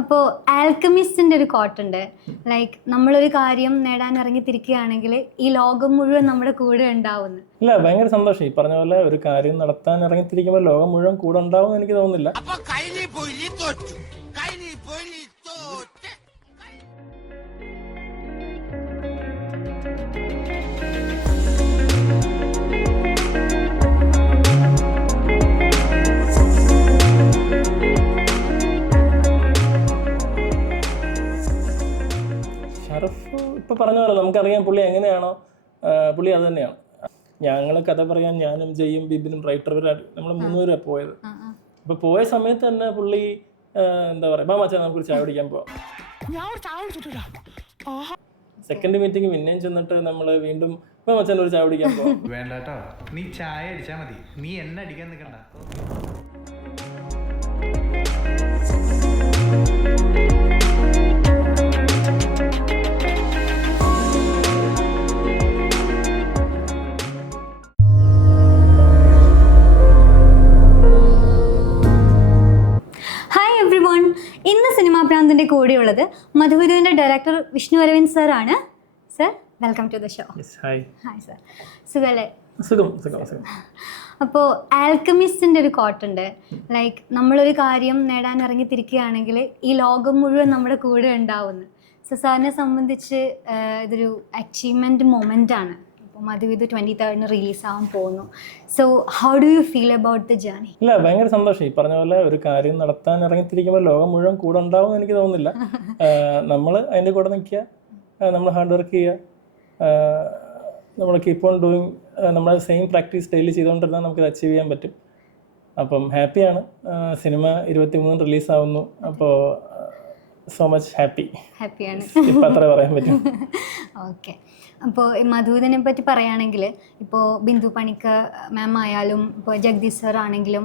അപ്പോൾ ആൽക്കമിസ്റ്റിൻ്റെ ഒരു കോട്ടുണ്ട്, ലൈക്ക് നമ്മളൊരു കാര്യം നേടാൻ ഇറങ്ങി തിരിക്കുകയാണെങ്കിൽ ഈ ലോകം മുഴുവൻ നമ്മുടെ കൂടെ ഉണ്ടാവുന്നു. ഇല്ല, ഭയങ്കര സന്തോഷം. ഈ പറഞ്ഞ പോലെ ഒരു കാര്യം നടത്താൻ ഇറങ്ങിത്തിരിക്കുമ്പോൾ ലോകം മുഴുവൻ കൂടെ ഉണ്ടാവും എന്ന് എനിക്ക് തോന്നുന്നില്ല. ഷറഫ് ഇപ്പൊ പറഞ്ഞ പോലെ നമുക്കറിയാം പുള്ളി എങ്ങനെയാണോ, പുള്ളി അത് തന്നെയാണ്. ഞങ്ങൾ കഥ പറയാൻ ഞാനും ജയും ബിബിനും റൈറ്റർവരായിട്ട് നമ്മൾ 3 പേരാണ് പോയത്. അപ്പൊ പോയ സമയത്ത് തന്നെ പുള്ളി എന്താ പറയാ, മച്ചാ നമുക്കൊരു ചായ കുടിക്കാൻ പോവാം. സെക്കൻഡ് മീറ്റിംഗ് പിന്നെയും ചെന്നിട്ട് നമ്മൾ വീണ്ടും മച്ചാൻ ഒരു ചായ കുടിക്കാൻ പോവാം. വേണ്ടാട്ടോ, നീ ചായ അടിച്ചാ മതി, നീ എന്നെ അടിക്കാൻ നിൽക്കണ്ട. ഇന്ന് സിനിമാ പ്രാന്തിൻ്റെ കൂടെയുള്ളത് മധുവിധുവിൻ്റെ ഡയറക്ടർ വിഷ്ണു അരവിന്ദ് സാർ ആണ്. Sir, welcome to the show. Hi sir, സുഖല്ലേ? സുഖം. അപ്പോൾ ആൽക്കമിസ്റ്റിൻ്റെ ഒരു കോട്ടുണ്ട്, ലൈക്ക് നമ്മളൊരു കാര്യം നേടാൻ ഇറങ്ങി തിരിക്കുകയാണെങ്കിൽ ഈ ലോകം മുഴുവൻ നമ്മുടെ കൂടെ ഉണ്ടാവുന്നു. സോ സാറിനെ സംബന്ധിച്ച് ഇതൊരു അച്ചീവ്മെൻറ്റ് മൊമെൻ്റ് ആണ്. മധുവിധു 23rd റിലീസാവാൻ പോകുന്നു. So how do you feel about the journey? ഇല്ല, ഭയങ്കര സന്തോഷം. ഈ പറഞ്ഞ പോലെ ഒരു കാര്യം നടത്താൻ ഇറങ്ങിത്തിരിക്കുമ്പോൾ ലോകം മുഴുവൻ കൂടെ ഉണ്ടാവും എന്ന് എനിക്ക് തോന്നുന്നില്ല. നമ്മൾ അതിൻ്റെ കൂടെ നിൽക്കുക, നമ്മൾ ഹാർഡ് വർക്ക് ചെയ്യുക, നമ്മൾ കീപ്പ് ഓൺ ഡൂയിങ്, നമ്മൾ സെയിം പ്രാക്ടീസ് ഡെയിലി ചെയ്തുകൊണ്ടിരുന്നാൽ നമുക്കത് അച്ചീവ് ചെയ്യാൻ പറ്റും. അപ്പം ഹാപ്പിയാണ്. സിനിമ 23 റിലീസാവുന്നു. അപ്പോൾ സോ മച്ച് ഹാപ്പിയാണ്. ഇപ്പം അത്ര പറയാൻ പറ്റും. ഓക്കെ. അപ്പോൾ മധുവിനെ പറ്റി പറയുകയാണെങ്കിൽ ഇപ്പോൾ ബിന്ദു പണിക്കർ മാം ആയാലും ഇപ്പോൾ ജഗദീഷ് സർ ആണെങ്കിലും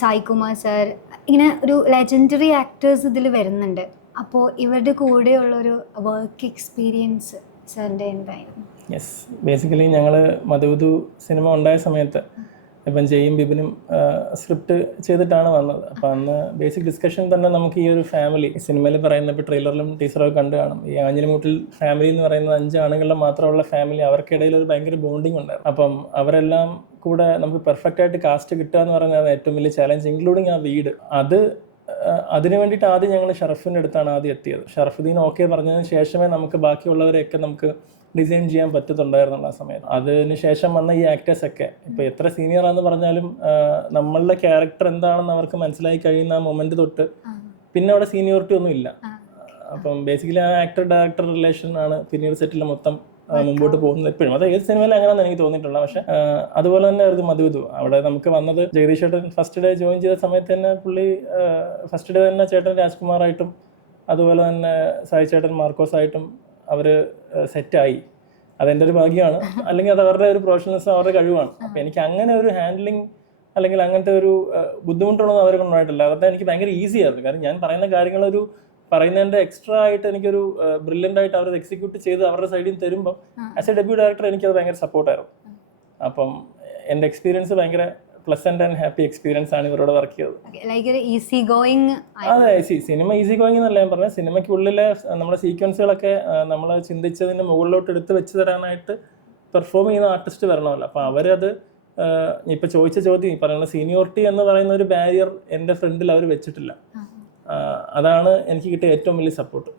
സായി കുമാർ സർ, ഇങ്ങനെ ഒരു ലെജൻഡറി ആക്ടേഴ്സ് ഇതിൽ വരുന്നുണ്ട്. അപ്പോൾ ഇവരുടെ കൂടെയുള്ളൊരു വർക്ക് എക്സ്പീരിയൻസ് സാറിൻ്റെ എന്തായിരുന്നു? യെസ്, ബേസിക്കലി ഞങ്ങൾ മധുവിധു സിനിമ ഉണ്ടായ സമയത്ത് ഇപ്പം ജയും ബിബിനും സ്ക്രിപ്റ്റ് ചെയ്തിട്ടാണ് വന്നത്. അപ്പം അന്ന് ബേസിക് ഡിസ്കഷൻ തന്നെ നമുക്ക് ഈ ഒരു ഫാമിലി സിനിമയിൽ പറയുന്ന, ഇപ്പോൾ ട്രെയിലറിലും ടീച്ചറൊക്കെ കണ്ടു കാണും, ഈ ആഞ്ഞിലിമൂട്ടിൽ ഫാമിലി എന്ന് പറയുന്നത് 5 ആണുങ്ങളുടെ മാത്രമുള്ള ഫാമിലി, അവർക്കിടയിൽ ഒരു ഭയങ്കര ബോണ്ടിങ് ഉണ്ടായിരുന്നു. അപ്പം അവരെല്ലാം കൂടെ നമുക്ക് പെർഫെക്റ്റ് ആയിട്ട് കാസ്റ്റ് കിട്ടുക എന്ന് പറയുന്നത് ഏറ്റവും വലിയ ചാലഞ്ച്, ഇൻക്ലൂഡിങ് ആ വീട്. അതിന് വേണ്ടിയിട്ട് ആദ്യം ഞങ്ങൾ ഷറഫിൻ്റെ അടുത്താണ് ആദ്യം എത്തിയത്. ഷറഫുദ്ദീൻ ഓക്കെ പറഞ്ഞതിന് ശേഷമേ നമുക്ക് ബാക്കിയുള്ളവരെയൊക്കെ നമുക്ക് ഡിസൈൻ ചെയ്യാൻ പറ്റത്തുണ്ടായിരുന്നുള്ള ആ സമയത്ത്. അതിന് ശേഷം വന്ന ഈ ആക്ടേഴ്സൊക്കെ ഇപ്പോൾ എത്ര സീനിയറാണെന്ന് പറഞ്ഞാലും നമ്മളുടെ ക്യാരക്ടർ എന്താണെന്ന് അവർക്ക് മനസ്സിലായി കഴിയുന്ന ആ മൊമെന്റ് തൊട്ട് പിന്നെ അവിടെ സീനിയോറിറ്റി ഒന്നും ഇല്ല. അപ്പം ബേസിക്കലി ആ ആക്ടർ ഡയറക്ടർ റിലേഷൻ ആണ് പിന്നീട് സെറ്റിൽ മൊത്തം മുമ്പോട്ട് പോകുന്നത് എപ്പോഴും. അത് ഏത് സിനിമയിൽ അങ്ങനെയാണെന്ന് എനിക്ക് തോന്നിയിട്ടുള്ളത്. പക്ഷെ അതുപോലെ തന്നെ ആയിരുന്നു മധുവിധു. അവിടെ നമുക്ക് വന്നത് ജഗദീഷ് ചേട്ടൻ ഫസ്റ്റ് ഡേ ജോയിൻ ചെയ്ത സമയത്ത് തന്നെ പുള്ളി ഫസ്റ്റ് ഡേ തന്നെ ചേട്ടൻ രാജ്കുമാറായിട്ടും അതുപോലെ തന്നെ സായി ചേട്ടൻ മാർക്കോസായിട്ടും അവർ സെറ്റായി. അതെൻ്റെ ഒരു ഭാഗ്യമാണ്, അല്ലെങ്കിൽ അത് അവരുടെ ഒരു പ്രൊഫഷണലിസം, അവരുടെ കഴിവാണ്. അപ്പോൾ എനിക്ക് അങ്ങനെ ഒരു ഹാൻഡ്ലിങ് അല്ലെങ്കിൽ അങ്ങനത്തെ ഒരു ബുദ്ധിമുട്ടുള്ളതൊന്നും അവരെ കൊണ്ടായിട്ടില്ല. അതൊക്കെ എനിക്ക് ഭയങ്കര ഈസി ആയിരുന്നു. കാരണം ഞാൻ പറയുന്ന കാര്യങ്ങളൊരു പറയുന്നതിൻ്റെ എക്സ്ട്രാ ആയിട്ട് എനിക്കൊരു ബ്രില്യൻ്റ് ആയിട്ട് അവർ എക്സിക്യൂട്ട് ചെയ്ത് അവരുടെ സൈഡിൽ നിന്ന് തരുമ്പോൾ ആസ് എ ഡെബ്യൂ ഡയറക്ടർ എനിക്കത് ഭയങ്കര സപ്പോർട്ടായിരുന്നു. അപ്പം എൻ്റെ എക്സ്പീരിയൻസ് ഭയങ്കര പ്ലസന്റ് ആൻഡ് ഹാപ്പി എക്സ്പീരിയൻസ് ആണ് ഇവരോട് വർക്ക് ചെയ്തത്. അതെ, സിനിമ ഈസി ഗോയിങ് എന്നല്ല ഞാൻ പറഞ്ഞത്. സിനിമയ്ക്കുള്ളിലെ നമ്മുടെ സീക്വൻസുകളൊക്കെ നമ്മൾ ചിന്തിച്ചതിന് മുകളിലോട്ട് എടുത്ത് വെച്ച് തരാനായിട്ട് പെർഫോം ചെയ്യുന്ന ആർട്ടിസ്റ്റ് വരണമല്ലോ. അപ്പോൾ അവരത് ഇപ്പം ചോദിച്ച ചോദ്യം, ഈ പറയുന്ന സീനിയോറിറ്റി എന്ന് പറയുന്ന ഒരു ബാരിയർ എൻ്റെ ഫ്രണ്ടിൽ അവർ വെച്ചിട്ടില്ല. അതാണ് എനിക്ക് കിട്ടിയ ഏറ്റവും വലിയ സപ്പോർട്ട്.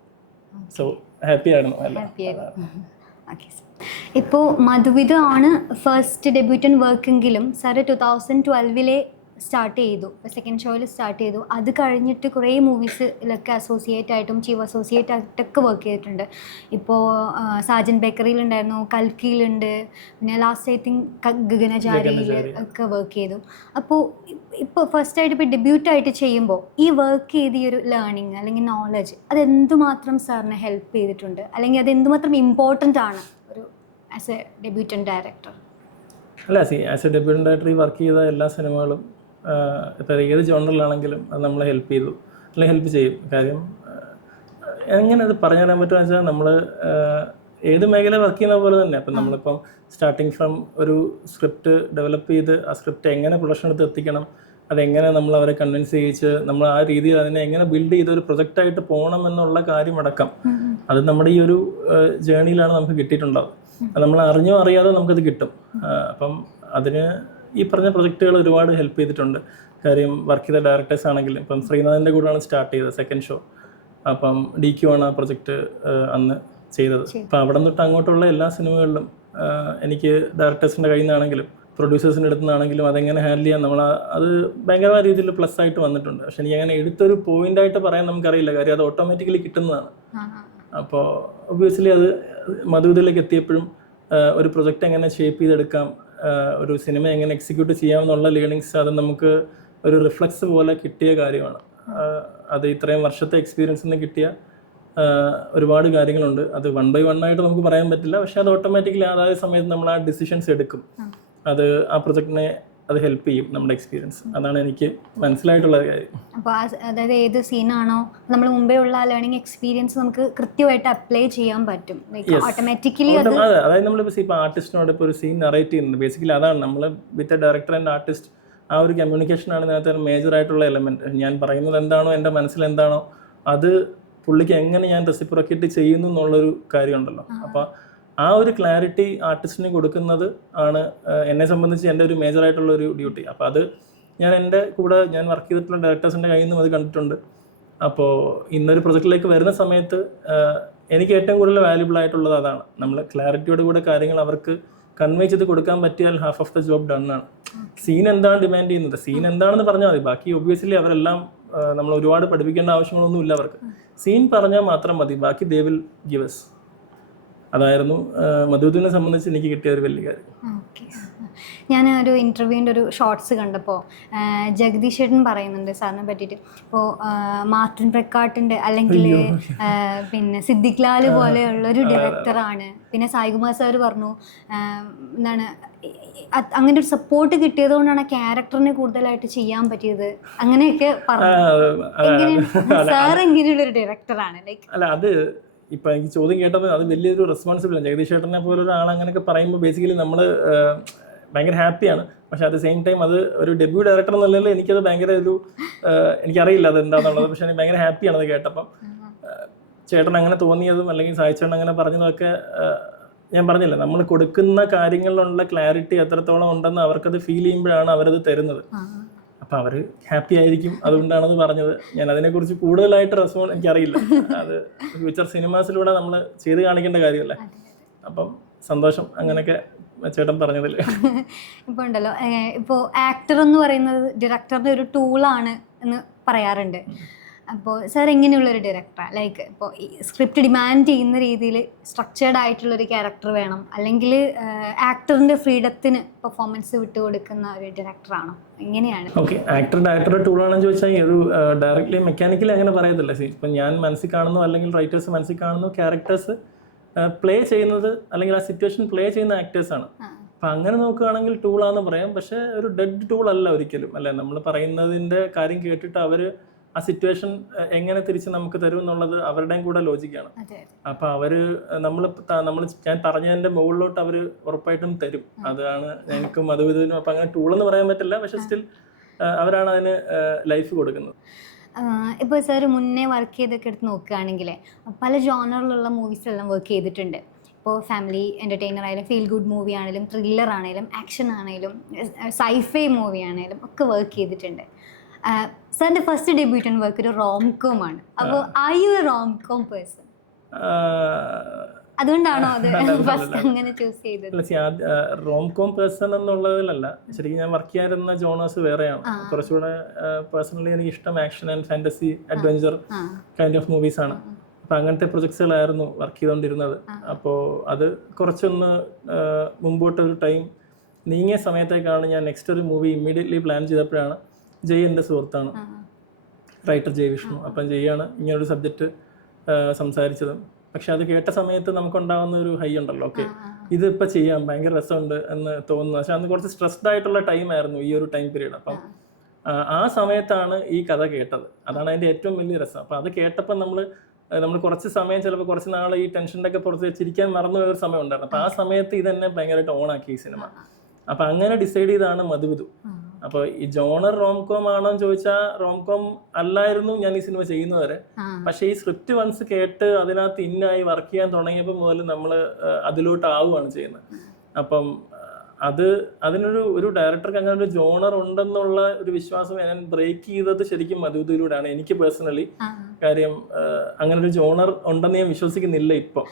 സോ ഹാപ്പി ആയിരുന്നു. ഇപ്പോൾ മധുവിധു ആണ് ഫസ്റ്റ് ഡെബ്യൂട്ടൻ വർക്കെങ്കിലും സാറ് 2012 സ്റ്റാർട്ട് ചെയ്തു, സെക്കൻഡ് ഷോയിൽ സ്റ്റാർട്ട് ചെയ്തു. അത് കഴിഞ്ഞിട്ട് കുറേ മൂവീസിലൊക്കെ അസോസിയേറ്റ് ആയിട്ടും ചീഫ് അസോസിയേറ്റ് ആയിട്ടൊക്കെ വർക്ക് ചെയ്തിട്ടുണ്ട്. ഇപ്പോൾ സാജൻ ബേക്കറിയിലുണ്ടായിരുന്നു, കൽക്കിയിലുണ്ട്, പിന്നെ ലാസ്റ്റ് ഐ തിങ്ക് ഗഗനചാരിയിൽ ഒക്കെ വർക്ക് ചെയ്തു. അപ്പോൾ ഇപ്പോൾ ഫസ്റ്റായിട്ട് ഇപ്പോൾ ഡെബ്യൂട്ടായിട്ട് ചെയ്യുമ്പോൾ ഈ വർക്ക് ചെയ്ത ഈ ഒരു ലേണിങ് അല്ലെങ്കിൽ നോളജ് അതെന്തുമാത്രം സാറിനെ ഹെൽപ്പ് ചെയ്തിട്ടുണ്ട്, അല്ലെങ്കിൽ അതെന്തുമാത്രം ഇമ്പോർട്ടൻ്റ് ആണ് ഒരു ആസ് എ ഡെബ്യൂട്ടൻ ഡയറക്ടർ? അല്ല, as A debutant director work ചെയ്ത എല്ലാ സിനിമകളും ഇപ്പോൾ ഏത് ജോണറിലാണെങ്കിലും അത് നമ്മളെ ഹെൽപ്പ് ചെയ്തു, അല്ലെങ്കിൽ ഹെൽപ്പ് ചെയ്യും. കാര്യം എങ്ങനെ അത് പറഞ്ഞു തരാൻ പറ്റുമെന്ന് വെച്ചാൽ നമ്മൾ ഏത് മേഖല വർക്ക് ചെയ്യുന്ന പോലെ തന്നെ. അപ്പം നമ്മളിപ്പം സ്റ്റാർട്ടിങ് ഫ്രം ഒരു സ്ക്രിപ്റ്റ് ഡെവലപ്പ് ചെയ്ത് ആ സ്ക്രിപ്റ്റ് എങ്ങനെ പ്രൊഡക്ഷൻ എടുത്ത് എത്തിക്കണം, അതെങ്ങനെ നമ്മൾ അവരെ കൺവിൻസ് ചെയ്യിച്ച് നമ്മൾ ആ രീതിയിൽ അതിനെ എങ്ങനെ ബിൽഡ് ചെയ്തൊരു പ്രൊജക്റ്റായിട്ട് പോകണം എന്നുള്ള കാര്യമടക്കം അത് നമ്മുടെ ഈ ഒരു ജേണിയിലാണ് നമുക്ക് കിട്ടിയിട്ടുണ്ടാവും. അത് നമ്മൾ അറിഞ്ഞോ അറിയാതോ നമുക്കത് കിട്ടും. അപ്പം അതിന് ഈ പറഞ്ഞ പ്രൊജക്റ്റുകൾ ഒരുപാട് ഹെൽപ്പ് ചെയ്തിട്ടുണ്ട്. കാര്യം വർക്ക് ചെയ്ത ഡയറക്ടേഴ്സ് ആണെങ്കിലും ഇപ്പം ശ്രീനാഥിൻ്റെ കൂടെയാണ് സ്റ്റാർട്ട് ചെയ്തത് സെക്കൻഡ് ഷോ. അപ്പം DQ ആണ് ആ പ്രൊജക്റ്റ് അന്ന് ചെയ്തത്. അപ്പം അവിടെ തൊട്ട് അങ്ങോട്ടുള്ള എല്ലാ സിനിമകളിലും എനിക്ക് ഡയറക്ടേഴ്സിൻ്റെ കയ്യിൽ നിന്നാണെങ്കിലും പ്രൊഡ്യൂസേഴ്സിൻ്റെ അടുത്ത് നിന്നാണെങ്കിലും അതെങ്ങനെ ഹാൻഡിൽ ചെയ്യാൻ അത് ഭയങ്കരമായ രീതിയിൽ പ്ലസ് ആയിട്ട് വന്നിട്ടുണ്ട്. പക്ഷെ എനിക്ക് അങ്ങനെ എടുത്തൊരു പോയിൻ്റായിട്ട് പറയാൻ നമുക്കറിയില്ല. കാര്യം അത് ഓട്ടോമാറ്റിക്കലി കിട്ടുന്നതാണ്. അപ്പോൾ ഒബ്വിയസ്ലി അത് മധുവിലേക്ക് എത്തിയപ്പോഴും ഒരു പ്രൊജക്റ്റ് എങ്ങനെ ഷേപ്പ് ചെയ്തെടുക്കാം, ഒരു സിനിമ എങ്ങനെ എക്സിക്യൂട്ട് ചെയ്യാമെന്നുള്ള ലേണിങ്സ് അത് നമുക്ക് ഒരു റിഫ്ലക്സ് പോലെ കിട്ടിയ കാര്യമാണ്. അത് ഇത്രയും വർഷത്തെ എക്സ്പീരിയൻസിൽ നിന്ന് കിട്ടിയ ഒരുപാട് കാര്യങ്ങളുണ്ട്. അത് 1 by 1 ആയിട്ട് നമുക്ക് പറയാൻ പറ്റില്ല. പക്ഷെ അത് ഓട്ടോമാറ്റിക്കലി അതായത് സമയത്ത് നമ്മൾ ആ ഡിസിഷൻസ് എടുക്കും. അത് ആ പ്രൊജക്റ്റിനെ അത് ഹെൽപ്പ് ചെയ്യും നമ്മുടെ എക്സ്പീരിയൻസ്. അതാണ് എനിക്ക് മനസ്സിലായിട്ടുള്ള കാര്യം. അപ്പോൾ അതായത് ഏത് സീനാണോ നമ്മൾ മുമ്പേ ഉള്ള ആ ലേണിംഗ് എക്സ്പീരിയൻസ് നമുക്ക് കൃത്യമായിട്ട് അപ്ലൈ ചെയ്യാൻ പറ്റും. ഓട്ടോമാറ്റിക്കലി അതെ, അതായത് നമ്മളിപ്പോൾ ഇപ്പോൾ ആർട്ടിസ്റ്റിനോട് ഇപ്പോൾ ഒരു സീൻ നറേറ്റ് ചെയ്യുന്നത് ബേസിക്കലി അതാണ് നമ്മൾ with a director and artist ആ ഒരു കമ്മ്യൂണിക്കേഷനാണ് ഇതിനകത്ത് മേജർ ആയിട്ടുള്ള എലമെൻറ്റ്. ഞാൻ പറയുന്നത് എന്താണോ എൻ്റെ മനസ്സിൽ എന്താണോ അത് പുള്ളിക്ക് എങ്ങനെ ഞാൻ റെസിപ്രോക്കേറ്റ് ചെയ്യുന്നു എന്നുള്ളൊരു കാര്യമുണ്ടല്ലോ. അപ്പോൾ ആ ഒരു ക്ലാരിറ്റി ആർട്ടിസ്റ്റിന് കൊടുക്കുന്നത് ആണ് എന്നെ സംബന്ധിച്ച് എൻ്റെ ഒരു മേജറായിട്ടുള്ള ഒരു ഡ്യൂട്ടി. അപ്പോൾ അത് ഞാൻ എൻ്റെ കൂടെ ഞാൻ വർക്ക് ചെയ്തിട്ടുള്ള ഡയറക്ടേഴ്സിൻ്റെ കയ്യിൽ നിന്നും അത് കണ്ടിട്ടുണ്ട്. അപ്പോൾ ഇന്നൊരു പ്രൊജക്റ്റിലേക്ക് വരുന്ന സമയത്ത് എനിക്ക് ഏറ്റവും കൂടുതൽ വാല്യുബിൾ ആയിട്ടുള്ളത് അതാണ്. നമ്മൾ ക്ലാരിറ്റിയോട് കൂടെ കാര്യങ്ങൾ അവർക്ക് കൺവേ ചെയ്ത് കൊടുക്കാൻ പറ്റിയാൽ half of the job done ആണ്. സീൻ എന്താണ് ഡിമാൻഡ് ചെയ്യുന്നത്, സീൻ എന്താണെന്ന് പറഞ്ഞാൽ മതി. ബാക്കി ഒബ്വിയസ്ലി അവരെല്ലാം നമ്മൾ ഒരുപാട് പഠിപ്പിക്കേണ്ട ആവശ്യങ്ങളൊന്നും ഇല്ല അവർക്ക്. സീൻ പറഞ്ഞാൽ മാത്രം മതി, ബാക്കി ദേ വിൽ ഗിവ് us. അതായിരുന്നു മധുവിനെ സംബന്ധിച്ച് എനിക്ക് കിട്ടിയ ഒരു വലിയ കാര്യം. ഞാൻ ഒരു ഇൻ്റർവ്യൂവിൻ്റെ ഒരു ഷോർട്സ് കണ്ടപ്പോൾ ജഗദീഷ് ചേട്ടൻ പറയുന്നുണ്ട് സാറിനെ പറ്റിയിട്ട്. ഇപ്പോൾ മാർട്ടിൻ പ്രക്കാട്ടിൻ്റെ അല്ലെങ്കിൽ പിന്നെ സിദ്ദിഖ് ലാൽ പോലെയുള്ളൊരു ഡയറക്ടറാണ്. പിന്നെ സായികുമാർ സാർ പറഞ്ഞു എന്താണ് അങ്ങനെ ഒരു സപ്പോർട്ട് കിട്ടിയത് കൊണ്ടാണ് ക്യാരക്ടറിനെ കൂടുതലായിട്ട് ചെയ്യാൻ പറ്റിയത്, അങ്ങനെയൊക്കെ പറഞ്ഞു. സാർ എങ്ങനെയുള്ളൊരു ഡയറക്ടറാണ് ലൈക്ക് അല്ല അത് ഇപ്പം എനിക്ക് ചോദ്യം കേട്ടപ്പോൾ അത് വലിയൊരു റെസ്പോൺസിബിളാണ്. ജഗദീഷ് ചേട്ടനെ പോലെ ഒരാൾ അങ്ങനെയൊക്കെ പറയുമ്പോൾ ബേസിക്കലി നമ്മൾ ഭയങ്കര ഹാപ്പിയാണ്. പക്ഷെ അറ്റ് ദ സെയിം ടൈം അത് ഒരു ഡെബ്യൂ ഡയറക്ടർ എന്നുള്ളതിൽ എനിക്കത് ഭയങ്കര ഒരു എനിക്കറിയില്ല അത് എന്താണെന്നുള്ളത്. പക്ഷെ എനിക്ക് ഭയങ്കര ഹാപ്പിയാണ് അത് കേട്ടപ്പം. ചേട്ടൻ അങ്ങനെ തോന്നിയതും അല്ലെങ്കിൽ സായിച്ചേട്ടൻ അങ്ങനെ പറഞ്ഞതൊക്കെ ഞാൻ പറഞ്ഞില്ല, നമ്മൾ കൊടുക്കുന്ന കാര്യങ്ങളിലുള്ള ക്ലാരിറ്റി എത്രത്തോളം ഉണ്ടെന്ന് അവർക്കത് ഫീൽ ചെയ്യുമ്പോഴാണ് അവരത് തരുന്നത്. അപ്പം അവർ ഹാപ്പി ആയിരിക്കും, അതുകൊണ്ടാണത് പറഞ്ഞത്. ഞാൻ അതിനെക്കുറിച്ച് കൂടുതലായിട്ട് റെസ്പോണ്ട് എനിക്കറിയില്ല. അത് ഫ്യൂച്ചർ സിനിമാസിലൂടെ നമ്മൾ ചെയ്ത് കാണിക്കേണ്ട കാര്യമല്ലേ. അപ്പം സന്തോഷം അങ്ങനെയൊക്കെ ചേട്ടൻ പറഞ്ഞതിൽ. ഇപ്പോൾ ഉണ്ടല്ലോ, ഇപ്പോൾ ആക്ടർ എന്ന് പറയുന്നത് ഡയറക്ടറുടെ ഒരു ടൂളാണ് എന്ന് പറയാറുണ്ട്. അപ്പോൾ സാർ എങ്ങനെയുള്ളൊരു ഡയറക്ടറാണ്? ലൈക്ക് ഇപ്പോൾ ഈ സ്ക്രിപ്റ്റ് ഡിമാൻഡ് ചെയ്യുന്ന രീതിയിൽ സ്ട്രക്ചേർഡ് ആയിട്ടുള്ളൊരു ക്യാരക്ടർ വേണം, അല്ലെങ്കിൽ ആക്ടറിൻ്റെ ഫ്രീഡത്തിന് പെർഫോമൻസ് വിട്ടുകൊടുക്കുന്ന ഒരു ഡയറക്ടറാണോ? എങ്ങനെയാണ്? ഓക്കെ, ആക്ടർ ഡയറക്ടറുടെ ടൂളാണെന്ന് ചോദിച്ചാൽ ഒരു ഡയറക്റ്റ്ലി മെക്കാനിക്കലി അങ്ങനെ പറയത്തില്ല. ഇപ്പം ഞാൻ മനസ്സിൽ കാണുന്നു അല്ലെങ്കിൽ റൈറ്റേഴ്സ് മനസ്സിൽ കാണുന്നു, ക്യാരക്ടേഴ്സ് പ്ലേ ചെയ്യുന്നത് അല്ലെങ്കിൽ ആ സിറ്റുവേഷൻ പ്ലേ ചെയ്യുന്ന ആക്ടേഴ്സാണ്. അപ്പം അങ്ങനെ നോക്കുകയാണെങ്കിൽ ടൂളാന്ന് പറയാം. പക്ഷേ ഒരു ഡെഡ് ടൂൾ അല്ല ഒരിക്കലും. അല്ലെ, നമ്മൾ പറയുന്നതിൻ്റെ കാര്യം കേട്ടിട്ട് അവർ ആ സിറ്റുവേഷൻ എങ്ങനെ തിരിച്ച് നമുക്ക് തരും എന്നുള്ളത് അവരുടെയും കൂടെ ലോജിക്കാണ്. അപ്പം അവർ നമ്മൾ ഞാൻ പറഞ്ഞതിൻ്റെ മുകളിലോട്ട് അവർ ഉറപ്പായിട്ടും തരും. അതാണ് എനിക്കും അതും. അപ്പം അങ്ങനെ ടൂളെന്ന് പറയാൻ പറ്റില്ല, പക്ഷെ സ്റ്റിൽ അവരാണ് അതിന് ലൈഫ് കൊടുക്കുന്നത്. ഇപ്പോൾ സാർ മുന്നേ വർക്ക് ചെയ്തൊക്കെ എടുത്ത് നോക്കുകയാണെങ്കിൽ പല ജോണറിലുള്ള മൂവീസെല്ലാം വർക്ക് ചെയ്തിട്ടുണ്ട്. ഇപ്പോൾ ഫാമിലി എൻ്റർടൈനർ ആയാലും, ഫീൽ ഗുഡ് മൂവി ആണെങ്കിലും, ത്രില്ലർ ആണെങ്കിലും, ആക്ഷൻ ആണെങ്കിലും, സൈഫൈ മൂവി ആണെങ്കിലും ഒക്കെ വർക്ക് ചെയ്തിട്ടുണ്ട്. സാറിൻ്റെ ഫസ്റ്റ് ഡെബ്യൂട്ടൻ വർക്ക് ഒരു റോംകോം ആണ്. അപ്പോൾ are you A romcom person? അതുകൊണ്ടാണോ അത് ഫസ്റ്റ് അങ്ങനെ ചൂസ് ചെയ്തത്? റോംകോം പേഴ്സൺ എന്നുള്ളതിലല്ല, ശരിക്കും ഞാൻ വർക്ക് ചെയ്യാനിരുന്ന ജോണേഴ്സ് വേറെയാണ്. കുറച്ചുകൂടെ പേഴ്സണലി എനിക്ക് ഇഷ്ടം action and fantasy adventure kind of movies ആണ്. അപ്പം അങ്ങനത്തെ പ്രൊജക്ട്സുകളായിരുന്നു വർക്ക് ചെയ്തുകൊണ്ടിരുന്നത്. അപ്പോൾ അത് കുറച്ചൊന്ന് മുമ്പോട്ടൊരു ടൈം നീങ്ങിയ സമയത്തേക്കാണ് ഞാൻ നെക്സ്റ്റ് ഒരു മൂവി ഇമ്മീഡിയറ്റ്ലി പ്ലാൻ ചെയ്തപ്പോഴാണ് ജയ് എൻ്റെ സുഹൃത്താണ്, റൈറ്റർ ജയ് വിഷ്ണു. അപ്പം ജയ്യാണ് ഇങ്ങനൊരു സബ്ജക്റ്റ് സംസാരിച്ചതും. പക്ഷെ അത് കേട്ട സമയത്ത് നമുക്കുണ്ടാകുന്ന ഒരു ഹൈ ഉണ്ടല്ലോ, ഓക്കെ ഇതിപ്പോൾ ചെയ്യാം, ഭയങ്കര രസമുണ്ട് എന്ന് തോന്നുന്നു. പക്ഷെ അന്ന് കുറച്ച് സ്ട്രെസ്ഡ് ആയിട്ടുള്ള ടൈമായിരുന്നു ഈ ഒരു ടൈം പീരീഡ്. അപ്പം ആ സമയത്താണ് ഈ കഥ കേട്ടത്. അതാണ് അതിൻ്റെ ഏറ്റവും വലിയ രസം. അപ്പം അത് കേട്ടപ്പോൾ നമ്മൾ കുറച്ച് സമയം, ചിലപ്പോൾ കുറച്ച് നാൾ ഈ ടെൻഷൻ്റെ ഒക്കെ പുറത്ത് വെച്ചിരിക്കാൻ മറന്നു പോയൊരു സമയം ഉണ്ടായിരുന്നു. അപ്പം ആ സമയത്ത് ഇതെന്നെ ഭയങ്കരമായിട്ട് ഓണാക്കി ഈ സിനിമ. അപ്പം അങ്ങനെ ഡിസൈഡ് ചെയ്താണ് മധുവിധു. അപ്പോൾ ഈ ജോണർ റോംകോം ആണോ എന്ന് ചോദിച്ചാൽ റോംകോം അല്ലായിരുന്നു ഞാൻ ഈ സിനിമ ചെയ്യുന്നവരെ. പക്ഷെ ഈ സ്ക്രിപ്റ്റ് വൺസ് കേട്ട് അതിനകത്ത് ഇന്നായി വർക്ക് ചെയ്യാൻ തുടങ്ങിയപ്പോൾ മുതൽ നമ്മൾ അതിലോട്ട് ആവുകയാണ് ചെയ്യുന്നത്. അപ്പം അതിനൊരു ഡയറക്ടർക്ക് അങ്ങനെ ഒരു ജോണർ ഉണ്ടെന്നുള്ള ഒരു വിശ്വാസം ഞാൻ ബ്രേക്ക് ചെയ്തത് ശരിക്കും മധുവിലൂടെയാണ് എനിക്ക് പേഴ്സണലി. കാര്യം അങ്ങനെ ഒരു ജോണർ ഉണ്ടെന്ന് ഞാൻ വിശ്വസിക്കുന്നില്ല ഇപ്പം.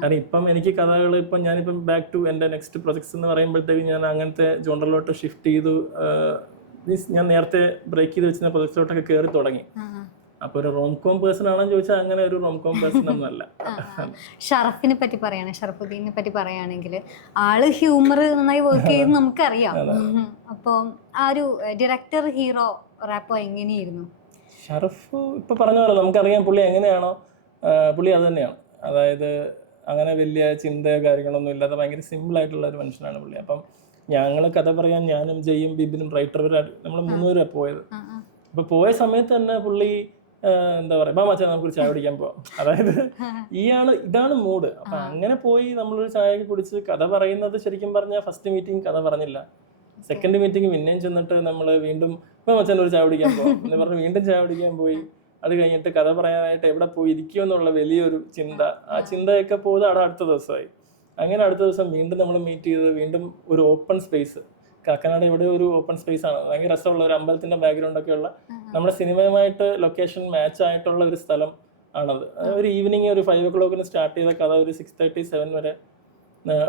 കാരണം ഇപ്പം എനിക്ക് കഥകൾ ഇപ്പം ഞാനിപ്പം ബാക്ക് ടു എൻ്റെ നെക്സ്റ്റ് പ്രൊജക്ട്സ് എന്ന് പറയുമ്പോഴത്തേക്കും ഞാൻ അങ്ങനത്തെ ജോണറിലോട്ട് ഷിഫ്റ്റ് ചെയ്തു. ഞാൻ നേരത്തെ ബ്രേക്ക് ചെയ്ത് വെച്ചിരുന്ന പ്രൊജക്ട്സിലോട്ടൊക്കെ കയറി തുടങ്ങി. അപ്പൊ ഒരു റോംകോം പേഴ്സൺ ആണെന്ന് ചോദിച്ചാൽ അങ്ങനെ ഒരു റോംകോം പേഴ്സൺ ഒന്നുമല്ല. ഷറഫിനെ പറ്റി പറയുകയാണെങ്കിൽ, ഷറഫുദ്ദീനെ പറ്റി പറയുകയാണെങ്കിൽ ആള് ഹ്യൂമർ നന്നായി വർക്ക് ചെയ്ത് നമുക്കറിയാം. അപ്പോൾ ആ ഒരു ഡയറക്ടർ ഹീറോ റാപ്പോ എങ്ങനെയായിരുന്നു? ഷറഫ് ഇപ്പൊ പറഞ്ഞ പോലെ നമുക്കറിയാം പുള്ളി എങ്ങനെയാണോ പുള്ളി അത് തന്നെയാണ്. അതായത് അങ്ങനെ വലിയ ചിന്തയോ കാര്യങ്ങളൊന്നും ഇല്ലാതെ ഭയങ്കര സിമ്പിൾ ആയിട്ടുള്ള ഒരു മനുഷ്യനാണ് പുള്ളി. അപ്പം ഞങ്ങൾ കഥ പറയാൻ ഞാനും ജയ്യും ബിബിനും റൈറ്റർ നമ്മൾ 3 പേരാണ് പോയത്. അപ്പൊ പോയ സമയത്ത് തന്നെ പുള്ളി എന്താ പറയാ മച്ചാ നമുക്കൊരു ചായ കുടിക്കാൻ പോവാം. അതായത് ഇതാണ് മൂഡ്. അപ്പൊ അങ്ങനെ പോയി നമ്മളൊരു ചായയൊക്കെ കുടിച്ച് കഥ പറയുന്നത് ശരിക്കും പറഞ്ഞാൽ ഫസ്റ്റ് മീറ്റിംഗ് കഥ പറഞ്ഞില്ല. സെക്കൻഡ് മീറ്റിംഗ് പിന്നെയും ചെന്നിട്ട് നമ്മൾ വീണ്ടും മച്ചാൻ ഒരു ചായ കുടിക്കാൻ പോവാം എന്ന് പറഞ്ഞ് വീണ്ടും ചായ കുടിക്കാൻ പോയി. അത് കഴിഞ്ഞിട്ട് കഥ പറയാനായിട്ട് എവിടെ പോയി ഇരിക്കുമെന്നുള്ള വലിയൊരു ചിന്ത. ആ ചിന്തയൊക്കെ പോയത് അടുത്ത ദിവസമായി. അങ്ങനെ അടുത്ത ദിവസം വീണ്ടും നമ്മൾ മീറ്റ് ചെയ്ത് വീണ്ടും ഒരു ഓപ്പൺ സ്പേസ്, കാക്കനാട് ഇവിടെ ഒരു ഓപ്പൺ സ്പേസ് ആണ്, ഭയങ്കര രസമുള്ള ഒരു അമ്പലത്തിന്റെ ബാക്ക്ഗ്രൗണ്ട് ഒക്കെ ഉള്ള നമ്മുടെ സിനിമയുമായിട്ട് ലൊക്കേഷൻ മാച്ച് ആയിട്ടുള്ള ഒരു സ്ഥലം ആണത്. ഒരു ഈവനിങ് ഒരു 5 o'clock സ്റ്റാർട്ട് ചെയ്ത കഥ ഒരു 6:37 വരെ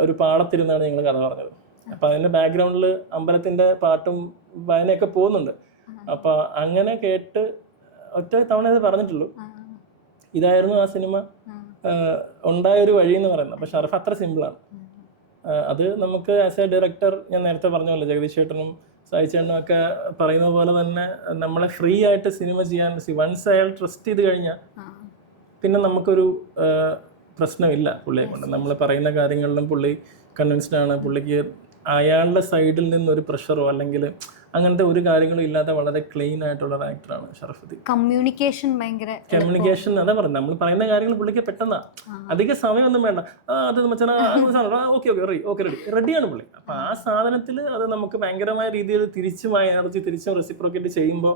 ഒരു പാടത്തിരുന്നാണ് ഞങ്ങൾ കഥ പറഞ്ഞത്. അപ്പൊ അതിന്റെ ബാക്ക്ഗ്രൗണ്ടിൽ അമ്പലത്തിന്റെ പാട്ടും വായനയൊക്കെ പോകുന്നുണ്ട്. അപ്പൊ അങ്ങനെ കേട്ട് ഒറ്റ തവണ ഇത് പറഞ്ഞിട്ടുള്ളൂ. ഇതായിരുന്നു ആ സിനിമ ഉണ്ടായൊരു വഴി എന്ന് പറയുന്നത്. അപ്പൊ ഷറഫ് അത്ര സിമ്പിളാണ്. അത് നമുക്ക് ആസ് എ ഡയറക്ടർ ഞാൻ നേരത്തെ പറഞ്ഞ പോലെ ജഗദീഷ് ചേട്ടനും സായി ചേട്ടനും ഒക്കെ പറയുന്ന പോലെ തന്നെ നമ്മളെ ഫ്രീ ആയിട്ട് സിനിമ ചെയ്യാൻ വൺസ് അയാൾ ട്രസ്റ്റ് ചെയ്ത് കഴിഞ്ഞാൽ പിന്നെ നമുക്കൊരു പ്രശ്നമില്ല പുള്ളിയെ കൊണ്ട്. നമ്മൾ പറയുന്ന കാര്യങ്ങളിലും പുള്ളി കൺവിൻസ്ഡ് ആണ്. പുള്ളിക്ക് അയാളുടെ സൈഡിൽ നിന്നൊരു പ്രഷറോ അല്ലെങ്കിൽ അങ്ങനത്തെ ഒരു കാര്യങ്ങളും ഇല്ലാത്ത വളരെ ക്ലീൻ ആയിട്ടുള്ള ഒരു ആക്ടറാണ് ഷറഫുദ്ദീൻ. കമ്മ്യൂണിക്കേഷൻ അതാ പറയുന്നത്. നമ്മൾ പറയുന്ന കാര്യങ്ങൾ പുള്ളിക്ക് പെട്ടെന്നാ, അധിക സമയമൊന്നും വേണ്ട. അത് മച്ചാ ഓക്കെ റെഡിയാണ് പുള്ളി. അപ്പൊ ആ സാധനത്തിൽ അത് നമുക്ക് ഭയങ്കരമായ രീതിയിൽ തിരിച്ചും ആ എനർജി തിരിച്ചും റെസിപ്രോക്കേറ്റ് ചെയ്യുമ്പോൾ